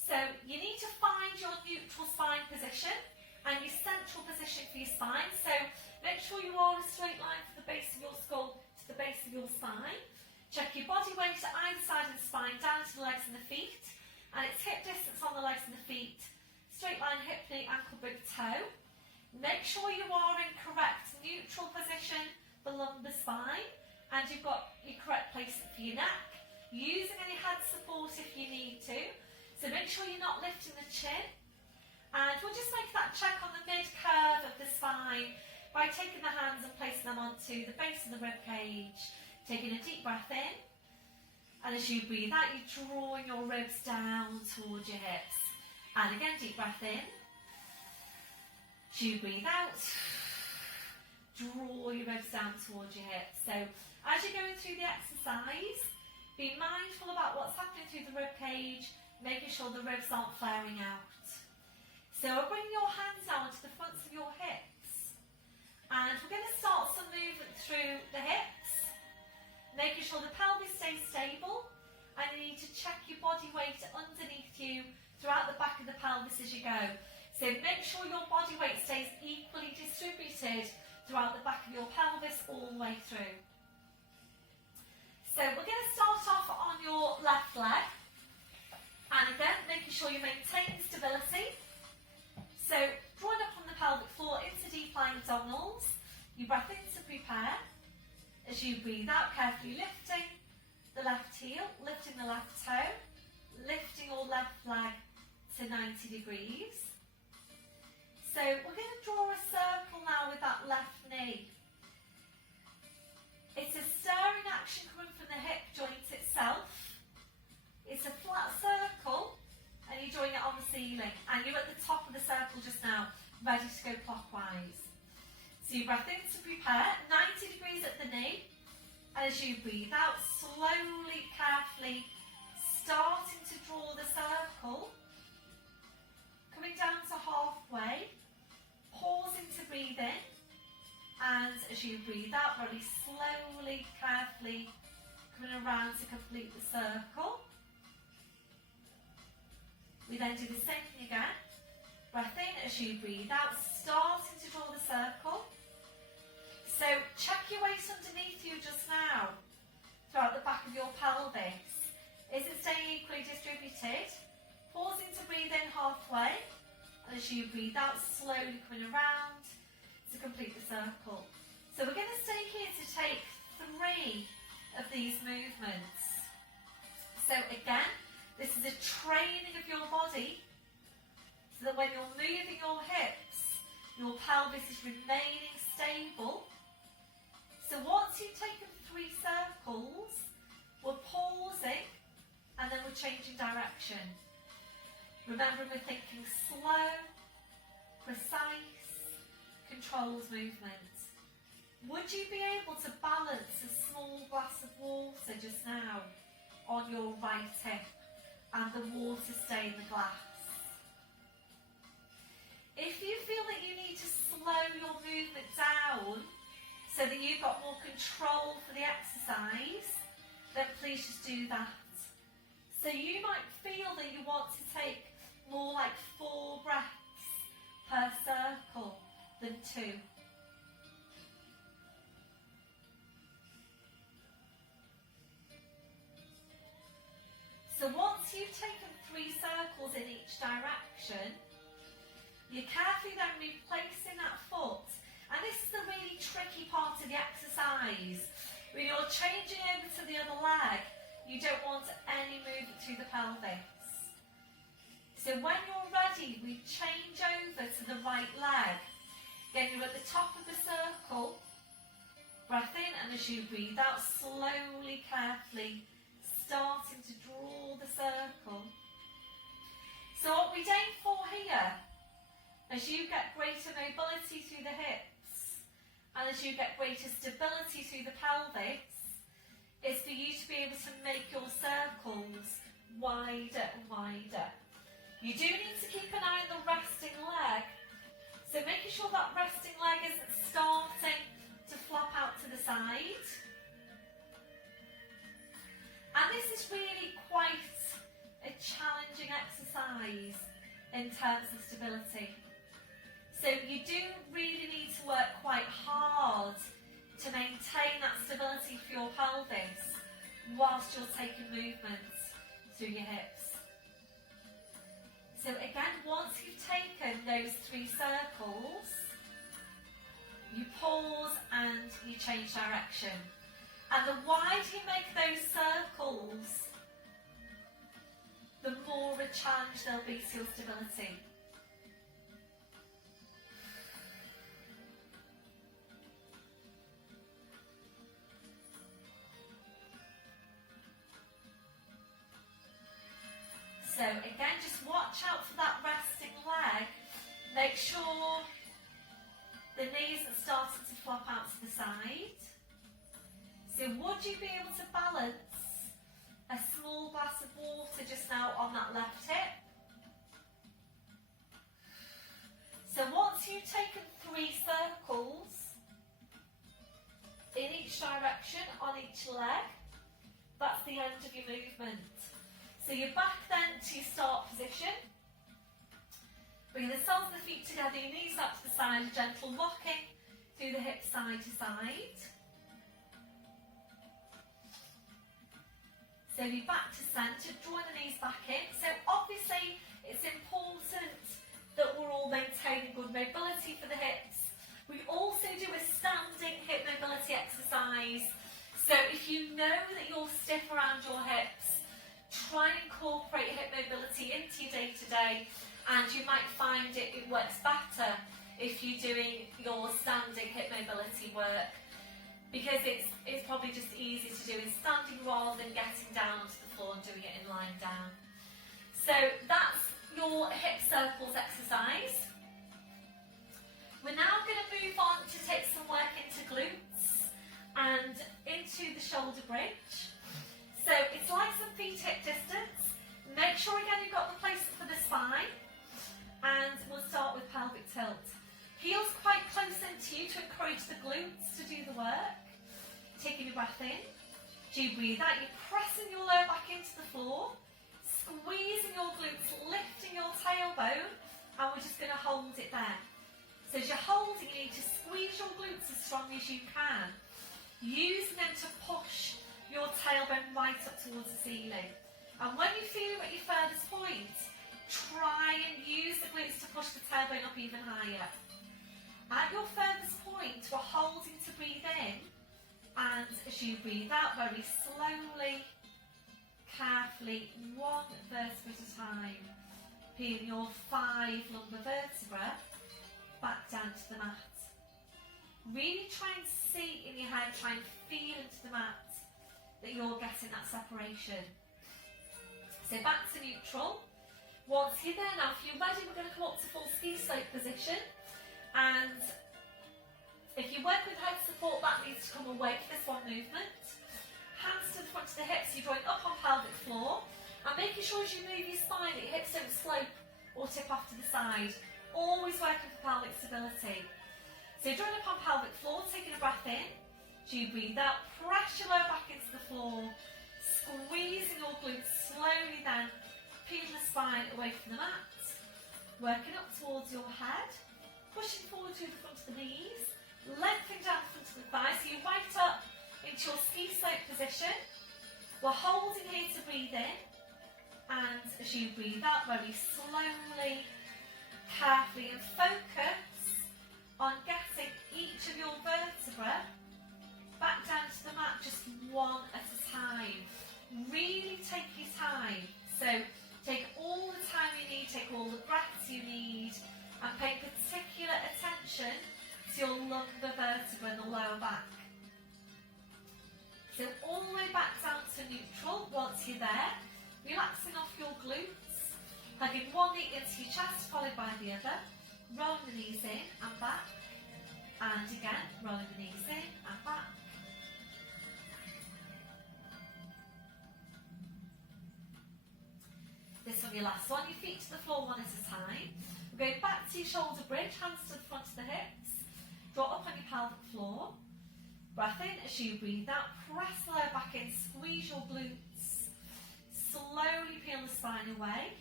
So you need to find your neutral spine position and your central position for your spine. So make sure you are in a straight line from the base of your skull to the base of your spine. Check your body weight to either side of the spine, down to the legs and the feet. And it's hip distance on the legs and the feet. Straight line, hip, knee, ankle, big toe. Make sure you are in correct neutral position for lumbar spine. And you've got your correct placement for your neck. Using any head support if you need to. So make sure you're not lifting the chin. And we'll just make that check on the mid-curve of the spine by taking the hands and placing them onto the base of the rib cage. Taking a deep breath in. And as you breathe out, you're drawing your ribs down towards your hips. And again, deep breath in. As you breathe out, draw your ribs down towards your hips. So as you're going through the exercise, be mindful about what's happening through the rib cage, making sure the ribs aren't flaring out. So we'll bring your hands down to the fronts of your hips, and we're going to start some movement through the hips, making sure the pelvis stays stable, and you need to check your body weight underneath you throughout the back of the pelvis as you go. So make sure your body weight stays equally distributed throughout the back of your pelvis all the way through. So we're going to start off on your left leg, and again making sure you maintain stability. So drawing up on the pelvic floor into deep lying abdominals, you breath in to prepare. As you breathe out, carefully lifting the left heel, lifting the left toe, lifting your left leg to 90 degrees. So we're going to draw a circle now with that left knee. It's a stirring action coming from the hip joint itself. It's a flat circle, and you're drawing it on the ceiling, and you're at the top of the circle just now, ready to go clockwise. So you breath in to prepare, 90 degrees at the knee, and as you breathe out, slowly, carefully, starting to draw the circle, coming down to halfway, pausing to breathe in, and as you breathe out, very slowly, carefully, coming around to complete the circle. We then do the same thing again. Breath in as you breathe out, starting to draw the circle. So check your weight underneath you just now, throughout the back of your pelvis. Is it staying equally distributed? Pausing to breathe in halfway, and as you breathe out, slowly coming around to complete the circle. So we're going to stay here to take 3 of these movements. So again, this is a training of your body, so that when you're moving your hips, your pelvis is remaining stable. So once you've taken 3 circles, we're pausing, and then we're changing direction. Remember, we're thinking slow, precise, controlled movement. Would you be able to balance a small glass of water just now on your right hip and the water stay in the glass? If you feel that you need to slow your movement down so that you've got more control for the exercise, then please just do that. So you might feel that you want to take more like 4 breaths per circle than 2. So once you've taken 3 circles in each direction, you're carefully then replacing that foot. And this is the really tricky part of the exercise. When you're changing over to the other leg, you don't want any movement through the pelvis. So when you're ready, we change over to the right leg. Again, you're at the top of the circle. Breath in, and as you breathe out, slowly, carefully, starting to draw the circle. So what we aim for here, as you get greater mobility through the hips, and as you get greater stability through the pelvis, is for you to be able to make your circles wider and wider. You do need to keep an eye on the resting leg, so making sure that resting leg isn't starting to flop out to the side. And this is really quite a challenging exercise in terms of stability. So you do really need to work quite hard to maintain that stability for your pelvis whilst you're taking movements through your hips. So again, once you've taken those 3 circles, you pause and you change direction. And the wider you make those circles, the more a challenge there'll be to your stability. So again, just watch out for that resting leg. Make sure would you be able to balance a small glass of water just now on that left hip? So once you've taken 3 circles in each direction on each leg, that's the end of your movement. So you're back then to your start position. Bringing the soles of the feet together, your knees up to the side, a gentle rocking through the hips side to side. So you're back to centre, drawing the knees back in. So obviously it's important that we're all maintaining good mobility for the hips. We also do a standing hip mobility exercise. So if you know that you're stiff around your hips, try and incorporate hip mobility into your day-to-day, and you might find it works better if you're doing your standing hip mobility work, because it's probably just easier to do in standing rather than getting down to the floor and doing it in lying down. So that's your hip circles exercise. We're now going to move on to take some work into glutes and into the shoulder bridge. So it's legs and feet hip distance. Make sure again you've got the placement for the spine, and we'll start with pelvic tilt. Heels quite close into you to encourage the glutes to do the work. Taking your breath in. Do you breathe out? You're pressing your lower back into the floor, squeezing your glutes, lifting your tailbone, and we're just going to hold it there. So as you're holding, you need to squeeze your glutes as strong as you can, using them to push your tailbone right up towards the ceiling. And when you feel at your furthest point, try and use the glutes to push the tailbone up even higher. At your furthest point, we're holding to breathe in, and as you breathe out, very slowly, carefully, 1 vertebra at a time, peeling your 5 lumbar vertebrae back down to the mat. Really try and see in your head, try and feel into the mat that you're getting that separation. So back to neutral. Once you're there now, if you're ready, we're going to come up to full ski slope position. And if you work with head support, that needs to come away for this one movement. Hands to the front of the hips, you're drawing up on pelvic floor. And making sure as you move your spine that your hips don't slope or tip off to the side. Always working for pelvic stability. So you're drawing up on pelvic floor, taking a breath in. Do you breathe out? Press your lower back into the floor. Squeezing your glutes slowly then. Peel the spine away from the mat. Working up towards your head. Pushing forward to the front of the knees. Lengthening down the front of the thighs. So you're right up into your ski slope position. We're holding here to breathe in. And as you breathe out, very slowly, carefully, and focus on getting each of your vertebrae back down to the mat, just 1 at a time. Really take your time. So take all the time you need, take all the breaths you need, and pay particular attention to your lumbar vertebra and the lower back. So all the way back down to neutral. Once you're there, relaxing off your glutes, hugging one knee into your chest, followed by the other, rolling the knees in and back, and again, rolling the knees in and back. This one, your last one, your feet to the floor 1 at a time. We're going back to your shoulder bridge, hands to the front of the hips, draw up on your pelvic floor, breath in as you breathe out, press the lower back in, squeeze your glutes, slowly peel the spine away,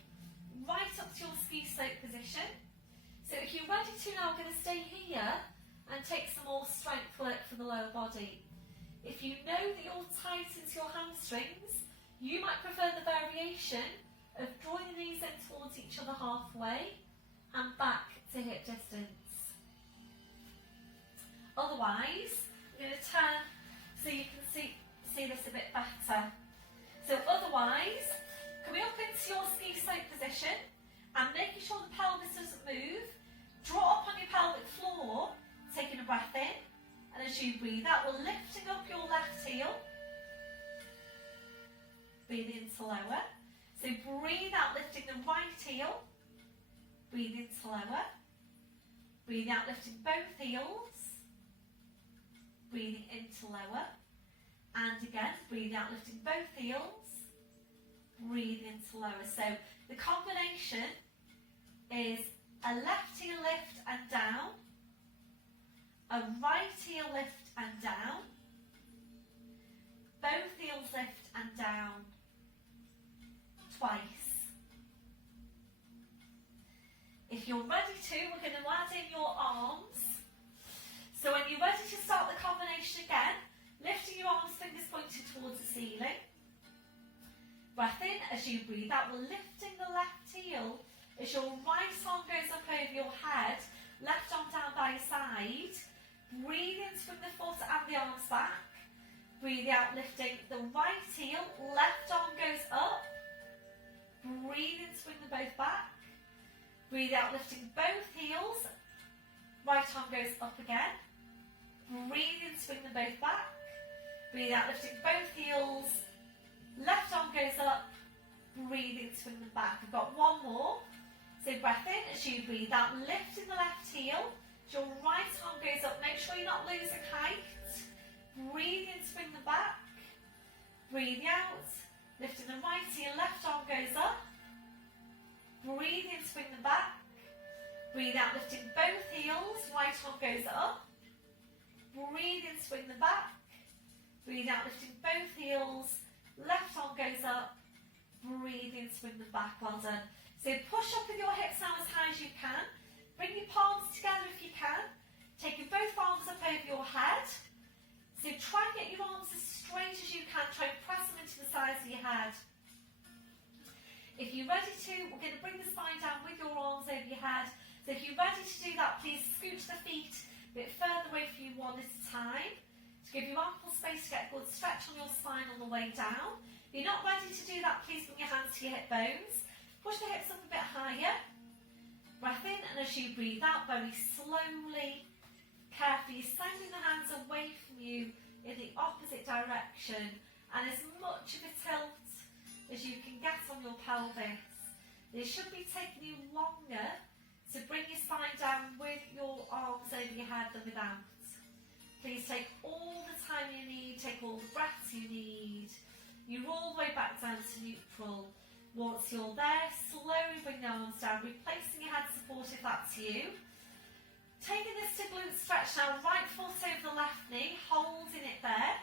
right up to your ski slope position. So if you're ready to now, we're going to stay here and take some more strength work for the lower body. If you know that you're tight into your hamstrings, you might prefer the variation of drawing the knees in towards each other halfway and back to hip distance. Otherwise, I'm going to turn so you can see this a bit better. So otherwise, coming up into your ski slope position and making sure the pelvis doesn't move, draw up on your pelvic floor, taking a breath in, and as you breathe out, we're lifting up your left heel, breathing into lower. So breathe out, lifting the right heel, breathe into lower, breathing out, lifting both heels, breathing into lower, And again, breathe out, lifting both heels. Breathe into lower. So the combination is a left heel lift and down, a right heel lift and down, both heels lift and down, twice. If you're ready to, we're going to add in your arms. So when you're ready to start the combination again, lifting your arms, fingers pointed towards the ceiling. Breath in as you breathe out. We're lifting the left heel as your right arm goes up over your head, left arm down by your side. Breathe in, swing the foot and the arms back. Breathe out, lifting the right heel, left arm goes up. Breathe in, swing them both back. Breathe out, lifting both heels. Right arm goes up again. Breathe in, swing them both back. Breathe out, lifting both heels. Left arm goes up. Breathe in, swing them back. We've got one more. So breath in as you breathe out, lifting the left heel. As your right arm goes up, make sure you're not losing height. Breathe in, swing them back. Breathe out, lifting the right heel, left arm goes up. Breathe in, swing them back. Breathe out, lifting both heels, right arm goes up. Breathe in, swing them back. Breathe out, lifting both heels, left arm goes up. Breathe in, swing them back. Well done. So push up with your hips now as high as you can. Bring your palms together if you can. Taking both arms up over your head. So try and get your arms as straight as you can. Try and press them into the sides of your head. If you're ready to, we're going to bring the spine down with your arms over your head. So if you're ready to do that, please scoot the feet a bit further away from you one at a time. To give you ample space to get a good stretch on your spine on the way down. If you're not ready to do that, please bring your hands to your hip bones. Push the hips up a bit higher. Breath in, and as you breathe out, very slowly, carefully sending the hands away from you in the opposite direction, and as much of a tilt as you can get on your pelvis. This should be taking you longer to bring your spine down with your arms over your head than without. Please take all the time you need, take all the breaths you need. You're all the way back down to neutral. Once you're there, slowly bring the arms down, replacing your head support if that's you. Taking this to glute stretch now, right foot over the left knee, holding it there.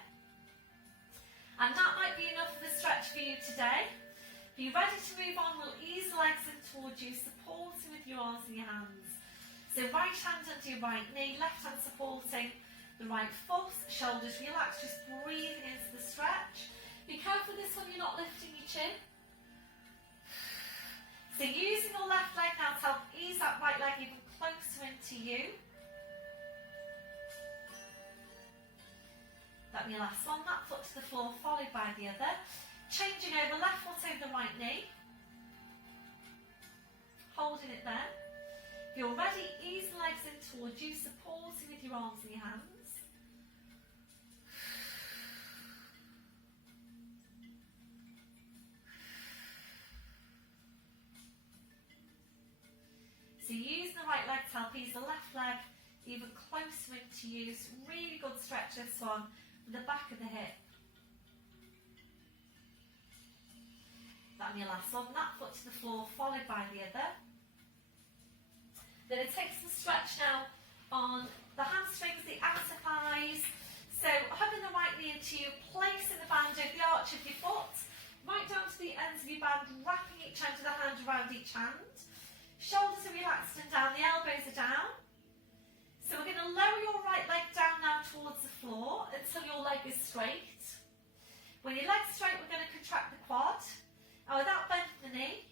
And that might be enough of a stretch for you today. If you're ready to move on, we'll ease the legs in towards you, supporting with your arms and your hands. So right hand under your right knee, left hand supporting the right foot, shoulders relaxed, just breathing into the stretch. Be careful this one, you're not lifting your chin. So using your left leg now to help ease that right leg even closer into you. That'll be your last one. That foot to the floor, followed by the other. Changing over, left foot over the right knee. Holding it there. If you're ready, ease the legs in towards you, supporting with your arms and your hands. So using the right leg to help ease the left leg even closer into you. It's really good stretch this one with the back of the hip. That'll be your last one. That foot to the floor, followed by the other. Then it takes some stretch now on the hamstrings, the outer thighs. So hugging the right knee into you, placing the band over the arch of your foot, right down to the ends of your band, wrapping each end of the hand around each hand. Shoulders are relaxed and down, the elbows are down. So we're going to lower your right leg down now towards the floor until your leg is straight. When your leg's straight, we're going to contract the quad. And without bending the knee,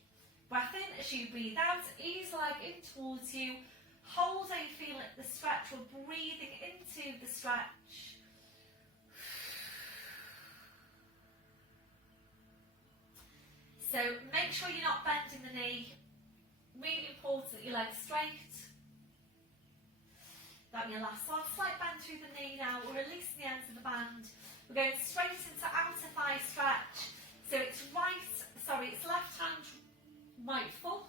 breath in as you breathe out, ease the leg in towards you. Hold how you feel it, the stretch. We're breathing into the stretch. So make sure you're not bending the knee. Really important that your leg's straight. That'll be your last one. Slight bend through the knee now. We're releasing the ends of the band. We're going straight into outer thigh stretch. So it's left hand, right foot.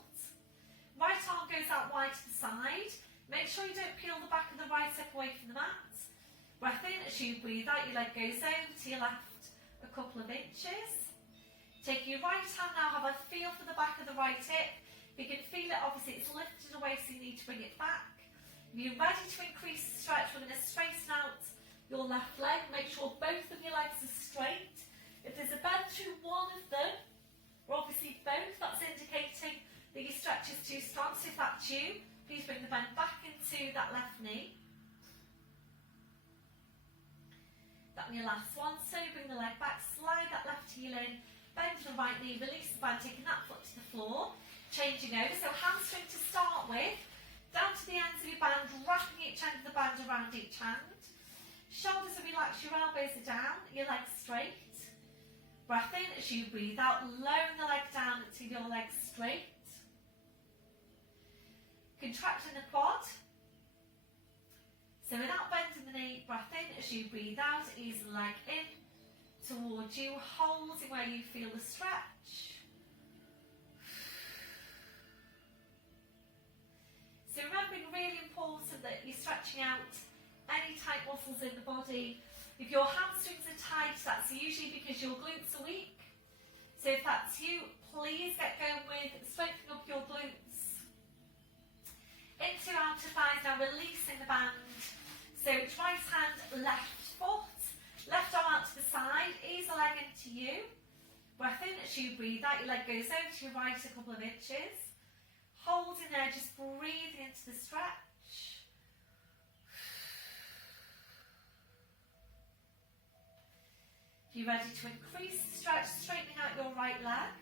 Right arm goes out wide to the side. Make sure you don't peel the back of the right hip away from the mat. Breath in as you breathe out, your leg goes over to your left a couple of inches. Take your right hand now, have a feel for the back of the right hip. If you can feel it, obviously it's lifted away, so you need to bring it back. If you're ready to increase the stretch, we're going to straighten out your left leg. Make sure both of your legs are straight. If there's a bend through one of them, or obviously both, that's indicating that your stretch is too strong. So if that's you, please bring the bend back into that left knee. That one, your last one. So bring the leg back, slide that left heel in, bend the right knee, release the band, taking that foot to the floor, changing over. So hamstring to start with, down to the ends of your band, wrapping each end of the band around each hand. Shoulders are relaxed, your elbows are down, your legs straight. Breath in as you breathe out, lowering the leg down until your legs straight. Contracting the quad. So without bending the knee, breath in as you breathe out, ease the leg in towards you, holding where you feel the stretch. So remembering, really important that you're stretching out any tight muscles in the body. If your hamstrings are tight, that's usually because your glutes are weak. So if that's you, please get going with strengthening up your glutes. Into outer thighs, now releasing the band. So it's right hand, left foot, left arm out to the side, ease the leg into you. Breath in as you breathe out, your leg goes over to your right a couple of inches. Hold in there, just breathing into the stretch. If you're ready to increase the stretch, straightening out your right leg.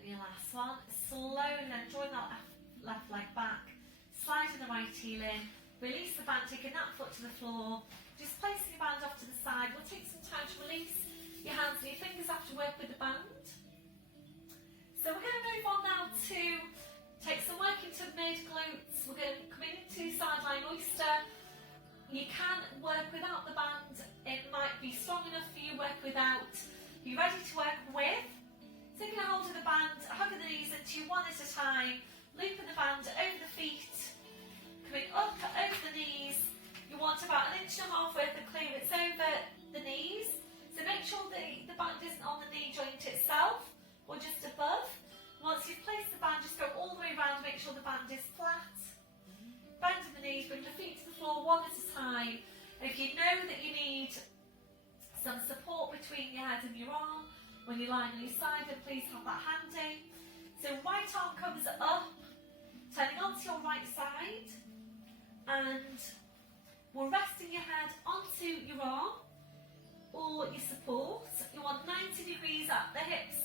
Your last one, slowly then drawing that left leg back, sliding the right heel in, release the band, taking that foot to the floor, just placing your band off to the side. We'll take some time to release your hands and your fingers after work with the band. So we're going to move on now to take some work into mid glutes. We're going to come into sideline oyster. You can work without the band, it might be strong enough for you, work without. You're ready to work with. Taking a hold of the band, hugging the knees into one at a time, looping the band over the feet, coming up over the knees. You want about 1.5 inches worth of clearance over the knees. So make sure the band isn't on the knee joint itself or just above. Once you've placed the band, just go all the way around, make sure the band is flat. Bending the knees, bring the feet to the floor one at a time. And if you know that you need some support between your head and your arm, when you're lying on your side, then please have that handy. So right arm comes up, turning onto your right side, and we're resting your head onto your arm or your support. You want 90 degrees at the hips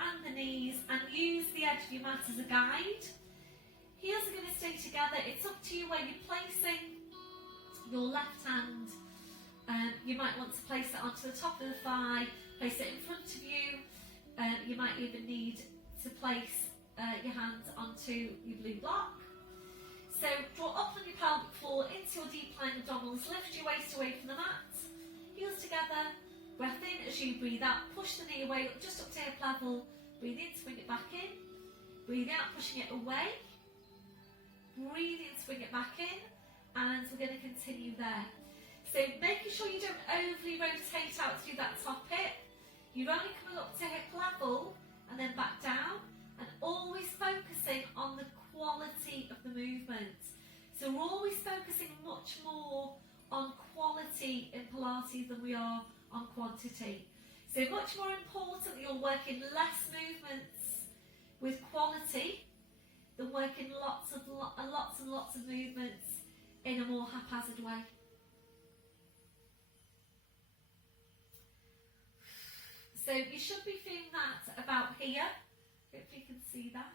and the knees, and use the edge of your mat as a guide. Heels are going to stay together. It's up to you where you're placing your left hand. You might want to place it onto the top of the thigh, place it in front of you. You might even need to place your hands onto your blue block. So draw up on your pelvic floor into your deep lying abdominals, lift your waist away from the mat, heels together, breath in as you breathe out, push the knee away just up to hip level, breathe in to bring it back in, breathe out pushing it away, breathe in to bring it back in, and we're going to continue there. So making sure you don't overly rotate out through that top hip. You're only coming up to hip level and then back down, and always focusing on the quality of the movement. So we're always focusing much more on quality in Pilates than we are on quantity. So much more important that you're working less movements with quality than working lots and lots of movements in a more haphazard way. So you should be feeling that about here. Hope you can see that.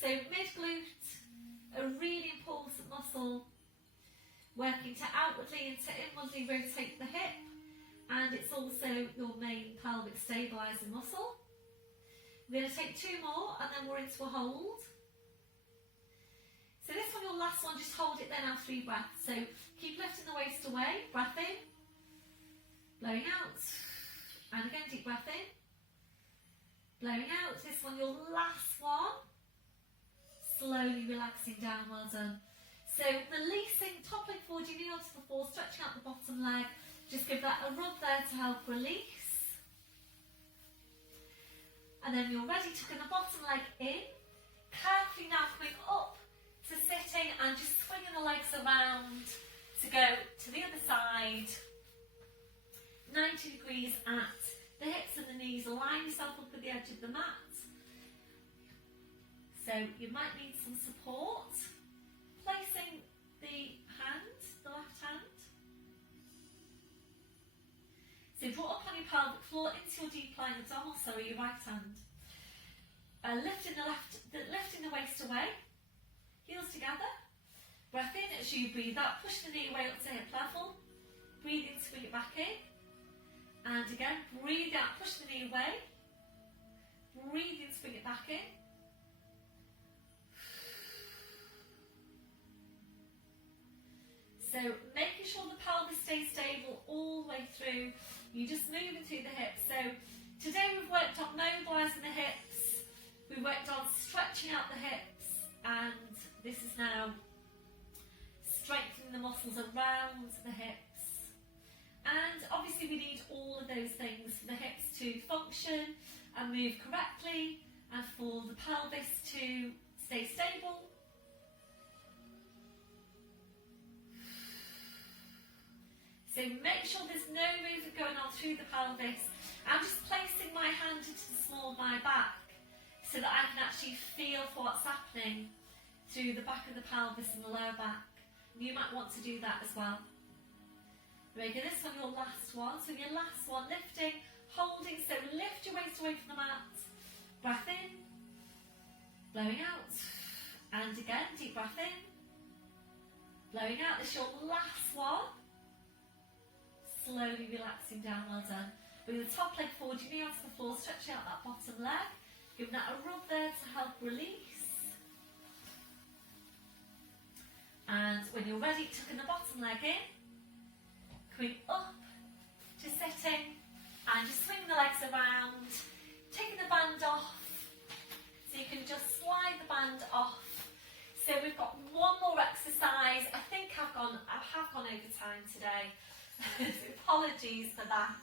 So mid-glute, a really important muscle, working to outwardly and to inwardly rotate the hip, and it's also your main pelvic stabilising muscle. We're going to take 2 more and then we're into a hold. So this one, your last one, just hold it then after 3 breaths. So keep lifting the waist away, breath in, blowing out, and again deep breath in, blowing out. This one, your last one, slowly relaxing down, well done. So releasing, top leg forward, your knee onto the floor, stretching out the bottom leg. Just give that a rub there to help release. And then you're ready, tucking the bottom leg in. Carefully now coming up to sitting and just swinging the legs around to go to the other side. 90 degrees at the hips and the knees. Line yourself up at the edge of the mat. So you might need some support. Placing the hand, the left hand. So draw up on your pelvic floor into your deep lying abdominal, sorry, your right hand. Lifting the waist away, heels together. Breath in as you breathe out, push the knee away up to hip level. Breathe in, swing it back in. And again, breathe out, push the knee away. Breathe in, swing it back in. So making sure the pelvis stays stable all the way through. You just moving through the hips. So today we've worked on mobilising the hips. We've worked on stretching out the hips. And this is now strengthening the muscles around the hips. And obviously we need all of those things for the hips to function and move correctly, and for the pelvis to stay stable. So make sure there's no movement going on through the pelvis. I'm just placing my hand into the small of my back so that I can actually feel for what's happening through the back of the pelvis and the lower back. You might want to do that as well. There we go, this one, your last one. So your last one, lifting, holding, so lift your waist away from the mat. Breath in, blowing out, and again, deep breath in, blowing out. This is your last one. Slowly relaxing down, well done. Bring the top leg forward, your knee onto the floor, stretching out that bottom leg. Giving that a rub there to help release. And when you're ready, tucking the bottom leg in, coming up to sitting, and just swing the legs around, taking the band off, so you can just slide the band off. So we've got one more exercise. I think I have gone over time today. Apologies for that.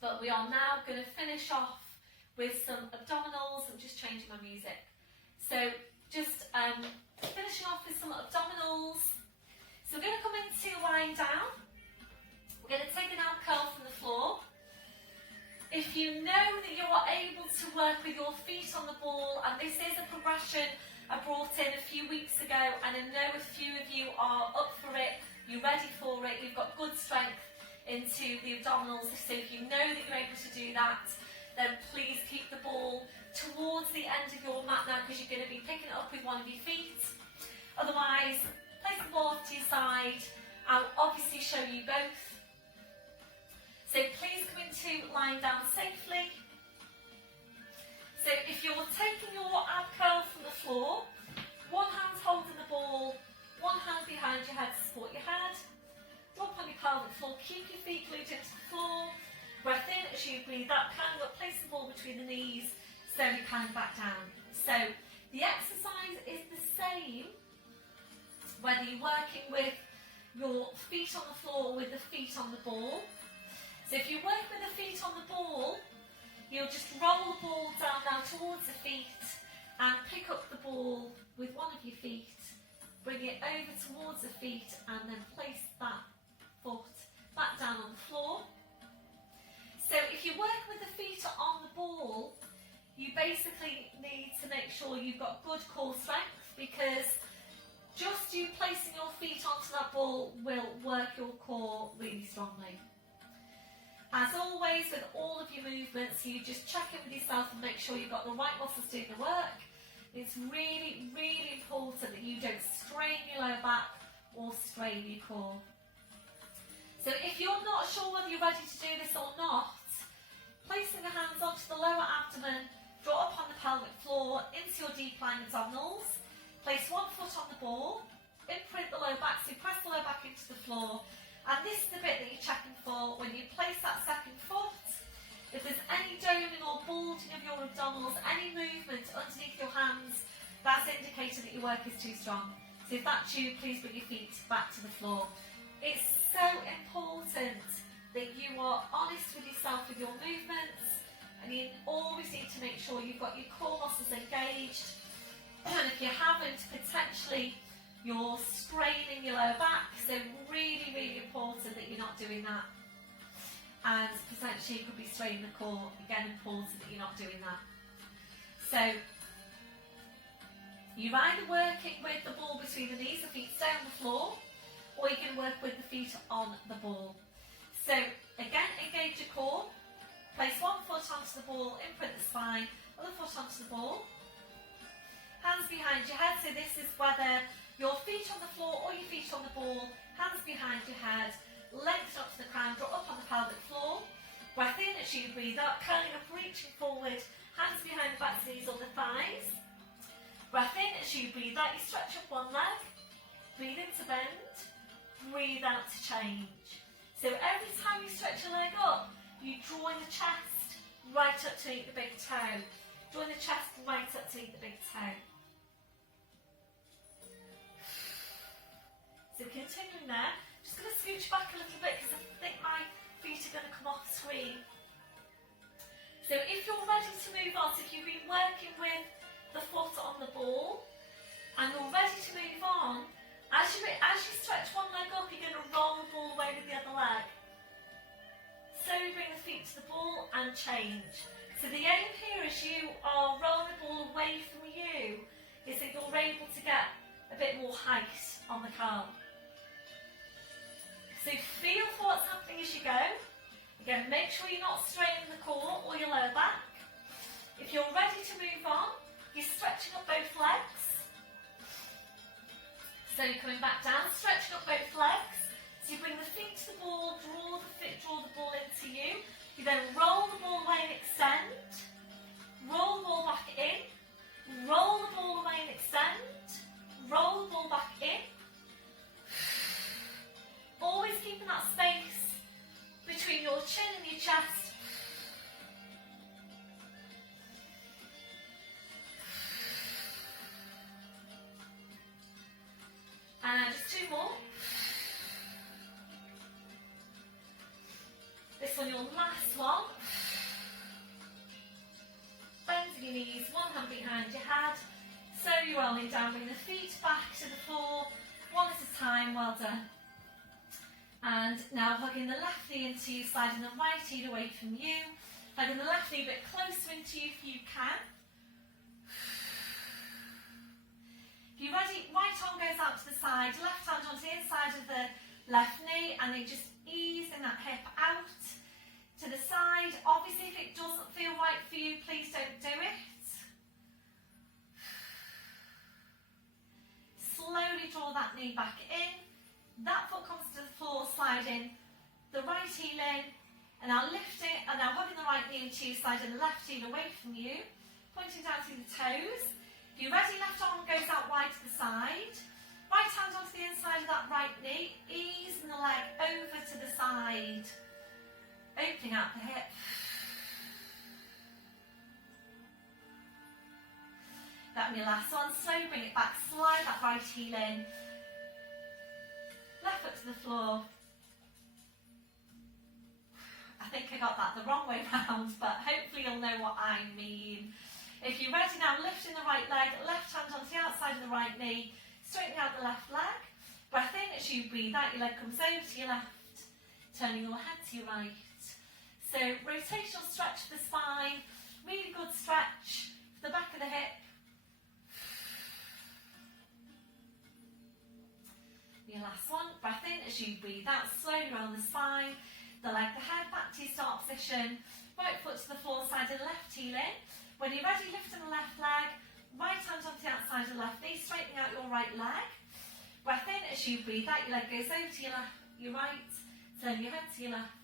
But we are now going to finish off with some abdominals. I'm just changing my music. So just finishing off with some abdominals. So we're going to come into lying down. We're going to take an arm curl from the floor. If you know that you are able to work with your feet on the ball, and this is a progression I brought in a few weeks ago, and I know a few of you are up for it, you're ready for it, you've got good strength into the abdominals. So if you know that you're able to do that, then please keep the ball towards the end of your mat now, because you're going to be picking it up with one of your feet. Otherwise, place the ball off to your side. I'll obviously show you both. So please come into lying down safely. So if you're taking your ab curl from the floor, one hand's holding the ball, one hand behind your head to support your head. Drop on your pelvic floor, keep your feet glued into the floor. Breath in as you breathe out, kind of place the ball between the knees, slowly coming back down. So the exercise is the same whether you're working with your feet on the floor or with the feet on the ball. So if you work with the feet on the ball, you'll just roll the ball down now towards the feet and pick up the ball with one of your feet. Bring it over towards the feet and then place that foot back down on the floor. So if you work with the feet on the ball, you basically need to make sure you've got good core strength, because just you placing your feet onto that ball will work your core really strongly. As always, with all of your movements, you just check in with yourself and make sure you've got the right muscles doing the work. It's really, really important that you don't strain your lower back or strain your core. So if you're not sure whether you're ready to do this or not, Placing the hands onto the lower abdomen, draw up on the pelvic floor into your deep lying abdominals. Place one foot on the ball, imprint the lower back, so press the lower back into the floor. And this is the bit that you're checking for when you place that second foot. If there's any doming or bulging of your abdominals, any movement underneath your hands, that's indicating that your work is too strong. So if that's you, please bring your feet back to the floor. It's so important that you are honest with yourself with your movements, and you always need to make sure you've got your core muscles engaged. And if you haven't, potentially you're straining your lower back, so really, really important that you're not doing that. And potentially you could be straining the core, again important that you're not doing that. So you're either working with the ball between the knees, the feet stay on the floor, or you can work with the feet on the ball. So again, engage your core, place one foot onto the ball, imprint the spine, other foot onto the ball, hands behind your head, so this is whether your feet on the floor or your feet on the ball, hands behind your head, lengthen up to the crown, draw up on the pelvic floor. Breath in as you breathe out, curling up, reaching forward, hands behind the back knees or the thighs. Breath in as you breathe out, you stretch up one leg, breathe in to bend, breathe out to change. So every time you stretch your leg up, you draw in the chest right up to meet the big toe. Draw in the chest right up to meet the big toe. So continuing there, just going to scooch back a little bit because I think my feet are going to come off screen. So if you're ready to move on, so if you've been working with the foot on the ball and you're ready to move on, as you stretch one leg up, you're going to roll the ball away with the other leg. Slowly bring the feet to the ball and change. So the aim here as you are rolling the ball away from you is that you're able to get a bit more height on the calf. So feel for what's happening as you go. Again, make sure you're not straining the core or your lower back. If you're ready to move on, you're stretching up both legs. So you're coming back down, stretching up both legs. So you bring the feet to the ball, draw the ball into you. You then roll the ball away and extend. Roll the ball back in. Roll the ball away and extend. Roll the ball back in. Always keeping that space between your chin and your chest. And just two more. This one, your last one. Bending your knees, one hand behind your head. So you're rolling down, bring the feet back to the floor, one at a time, well done. And now hugging the left knee into you, sliding the right heel away from you. Hugging the left knee a bit closer into you if you can. If you're ready, right arm goes out to the side, left hand onto the inside of the left knee, and then just easing that hip out to the side. Obviously, if it doesn't feel right for you, please don't do it. Slowly draw that knee back in. That foot comes to the floor, sliding the right heel in, and now lift it, and now hugging the right knee into you, sliding the left heel away from you, pointing down to the toes. If you're ready, left arm goes out wide to the side, right hand onto the inside of that right knee, easing the leg over to the side, opening out the hip. That'll be your last one. Slowly bring it back, slide that right heel in, left foot to the floor. I think I got that the wrong way round, but hopefully you'll know what I mean. If you're ready now, lifting the right leg, left hand onto the outside of the right knee, straightening out the left leg. Breath in as you breathe out, your leg comes over to your left, turning your head to your right. So rotational stretch for the spine, really good stretch for the back of the hip. Your last one, breath in as you breathe out, slowly around the spine, the leg, the head, back to your start position, right foot to the floor, side and left heel in. When you're ready, lifting the left leg, right hand onto the outside of the left knee, straightening out your right leg. Breath in as you breathe out, your leg goes over to your left, your right, turn your head to your left.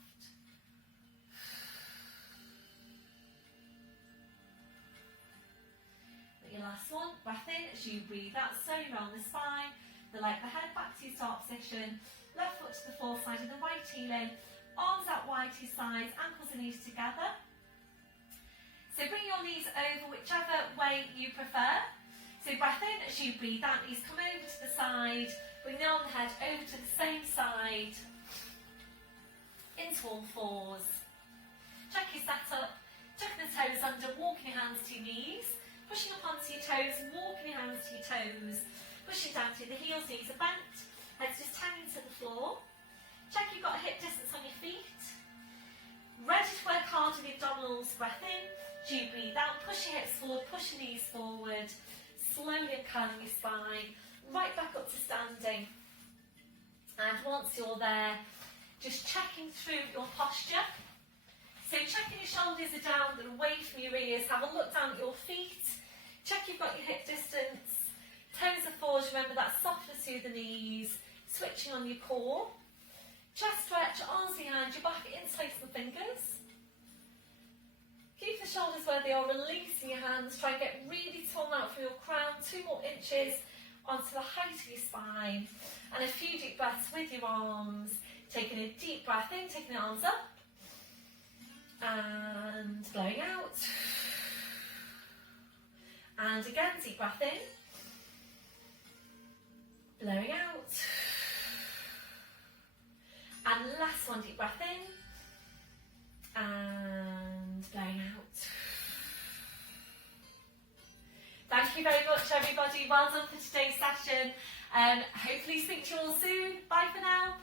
your last one. Breath in as you breathe out, slowly round the spine, the head back to your start position, left foot to the floor, side of the right heel in, arms out wide to your sides, ankles and knees together. So bring your knees over whichever way you prefer. So breath in as you breathe out, knees come over to the side, bring the arm and head over to the same side, into all fours. Check your setup, tucking the toes under, walking your hands to your knees, pushing up onto your toes, walking your hands to your toes, pushing down to the heels, knees are bent, heads just hanging to the floor. Check you've got a hip distance on your feet. Ready to work hard with the abdominals, breath in, as you breathe out, push your hips forward, push your knees forward, slowly curling your spine, right back up to standing. And once you're there, just checking through your posture. So checking your shoulders are down, they're away from your ears, have a look down at your feet, check you've got your hip distance, toes are forward, remember that softness through the knees, switching on your core. Chest stretch, arms behind your back, interlace the fingers. Keep the shoulders where they are, releasing your hands, try and get really torn out from your crown, 2 more inches onto the height of your spine. And a few deep breaths with your arms, taking a deep breath in, taking the arms up, and blowing out. And again, deep breath in, blowing out. And last one, deep breath in, and blowing out. Thank you very much, everybody. Well done for today's session. Hopefully speak to you all soon. Bye for now.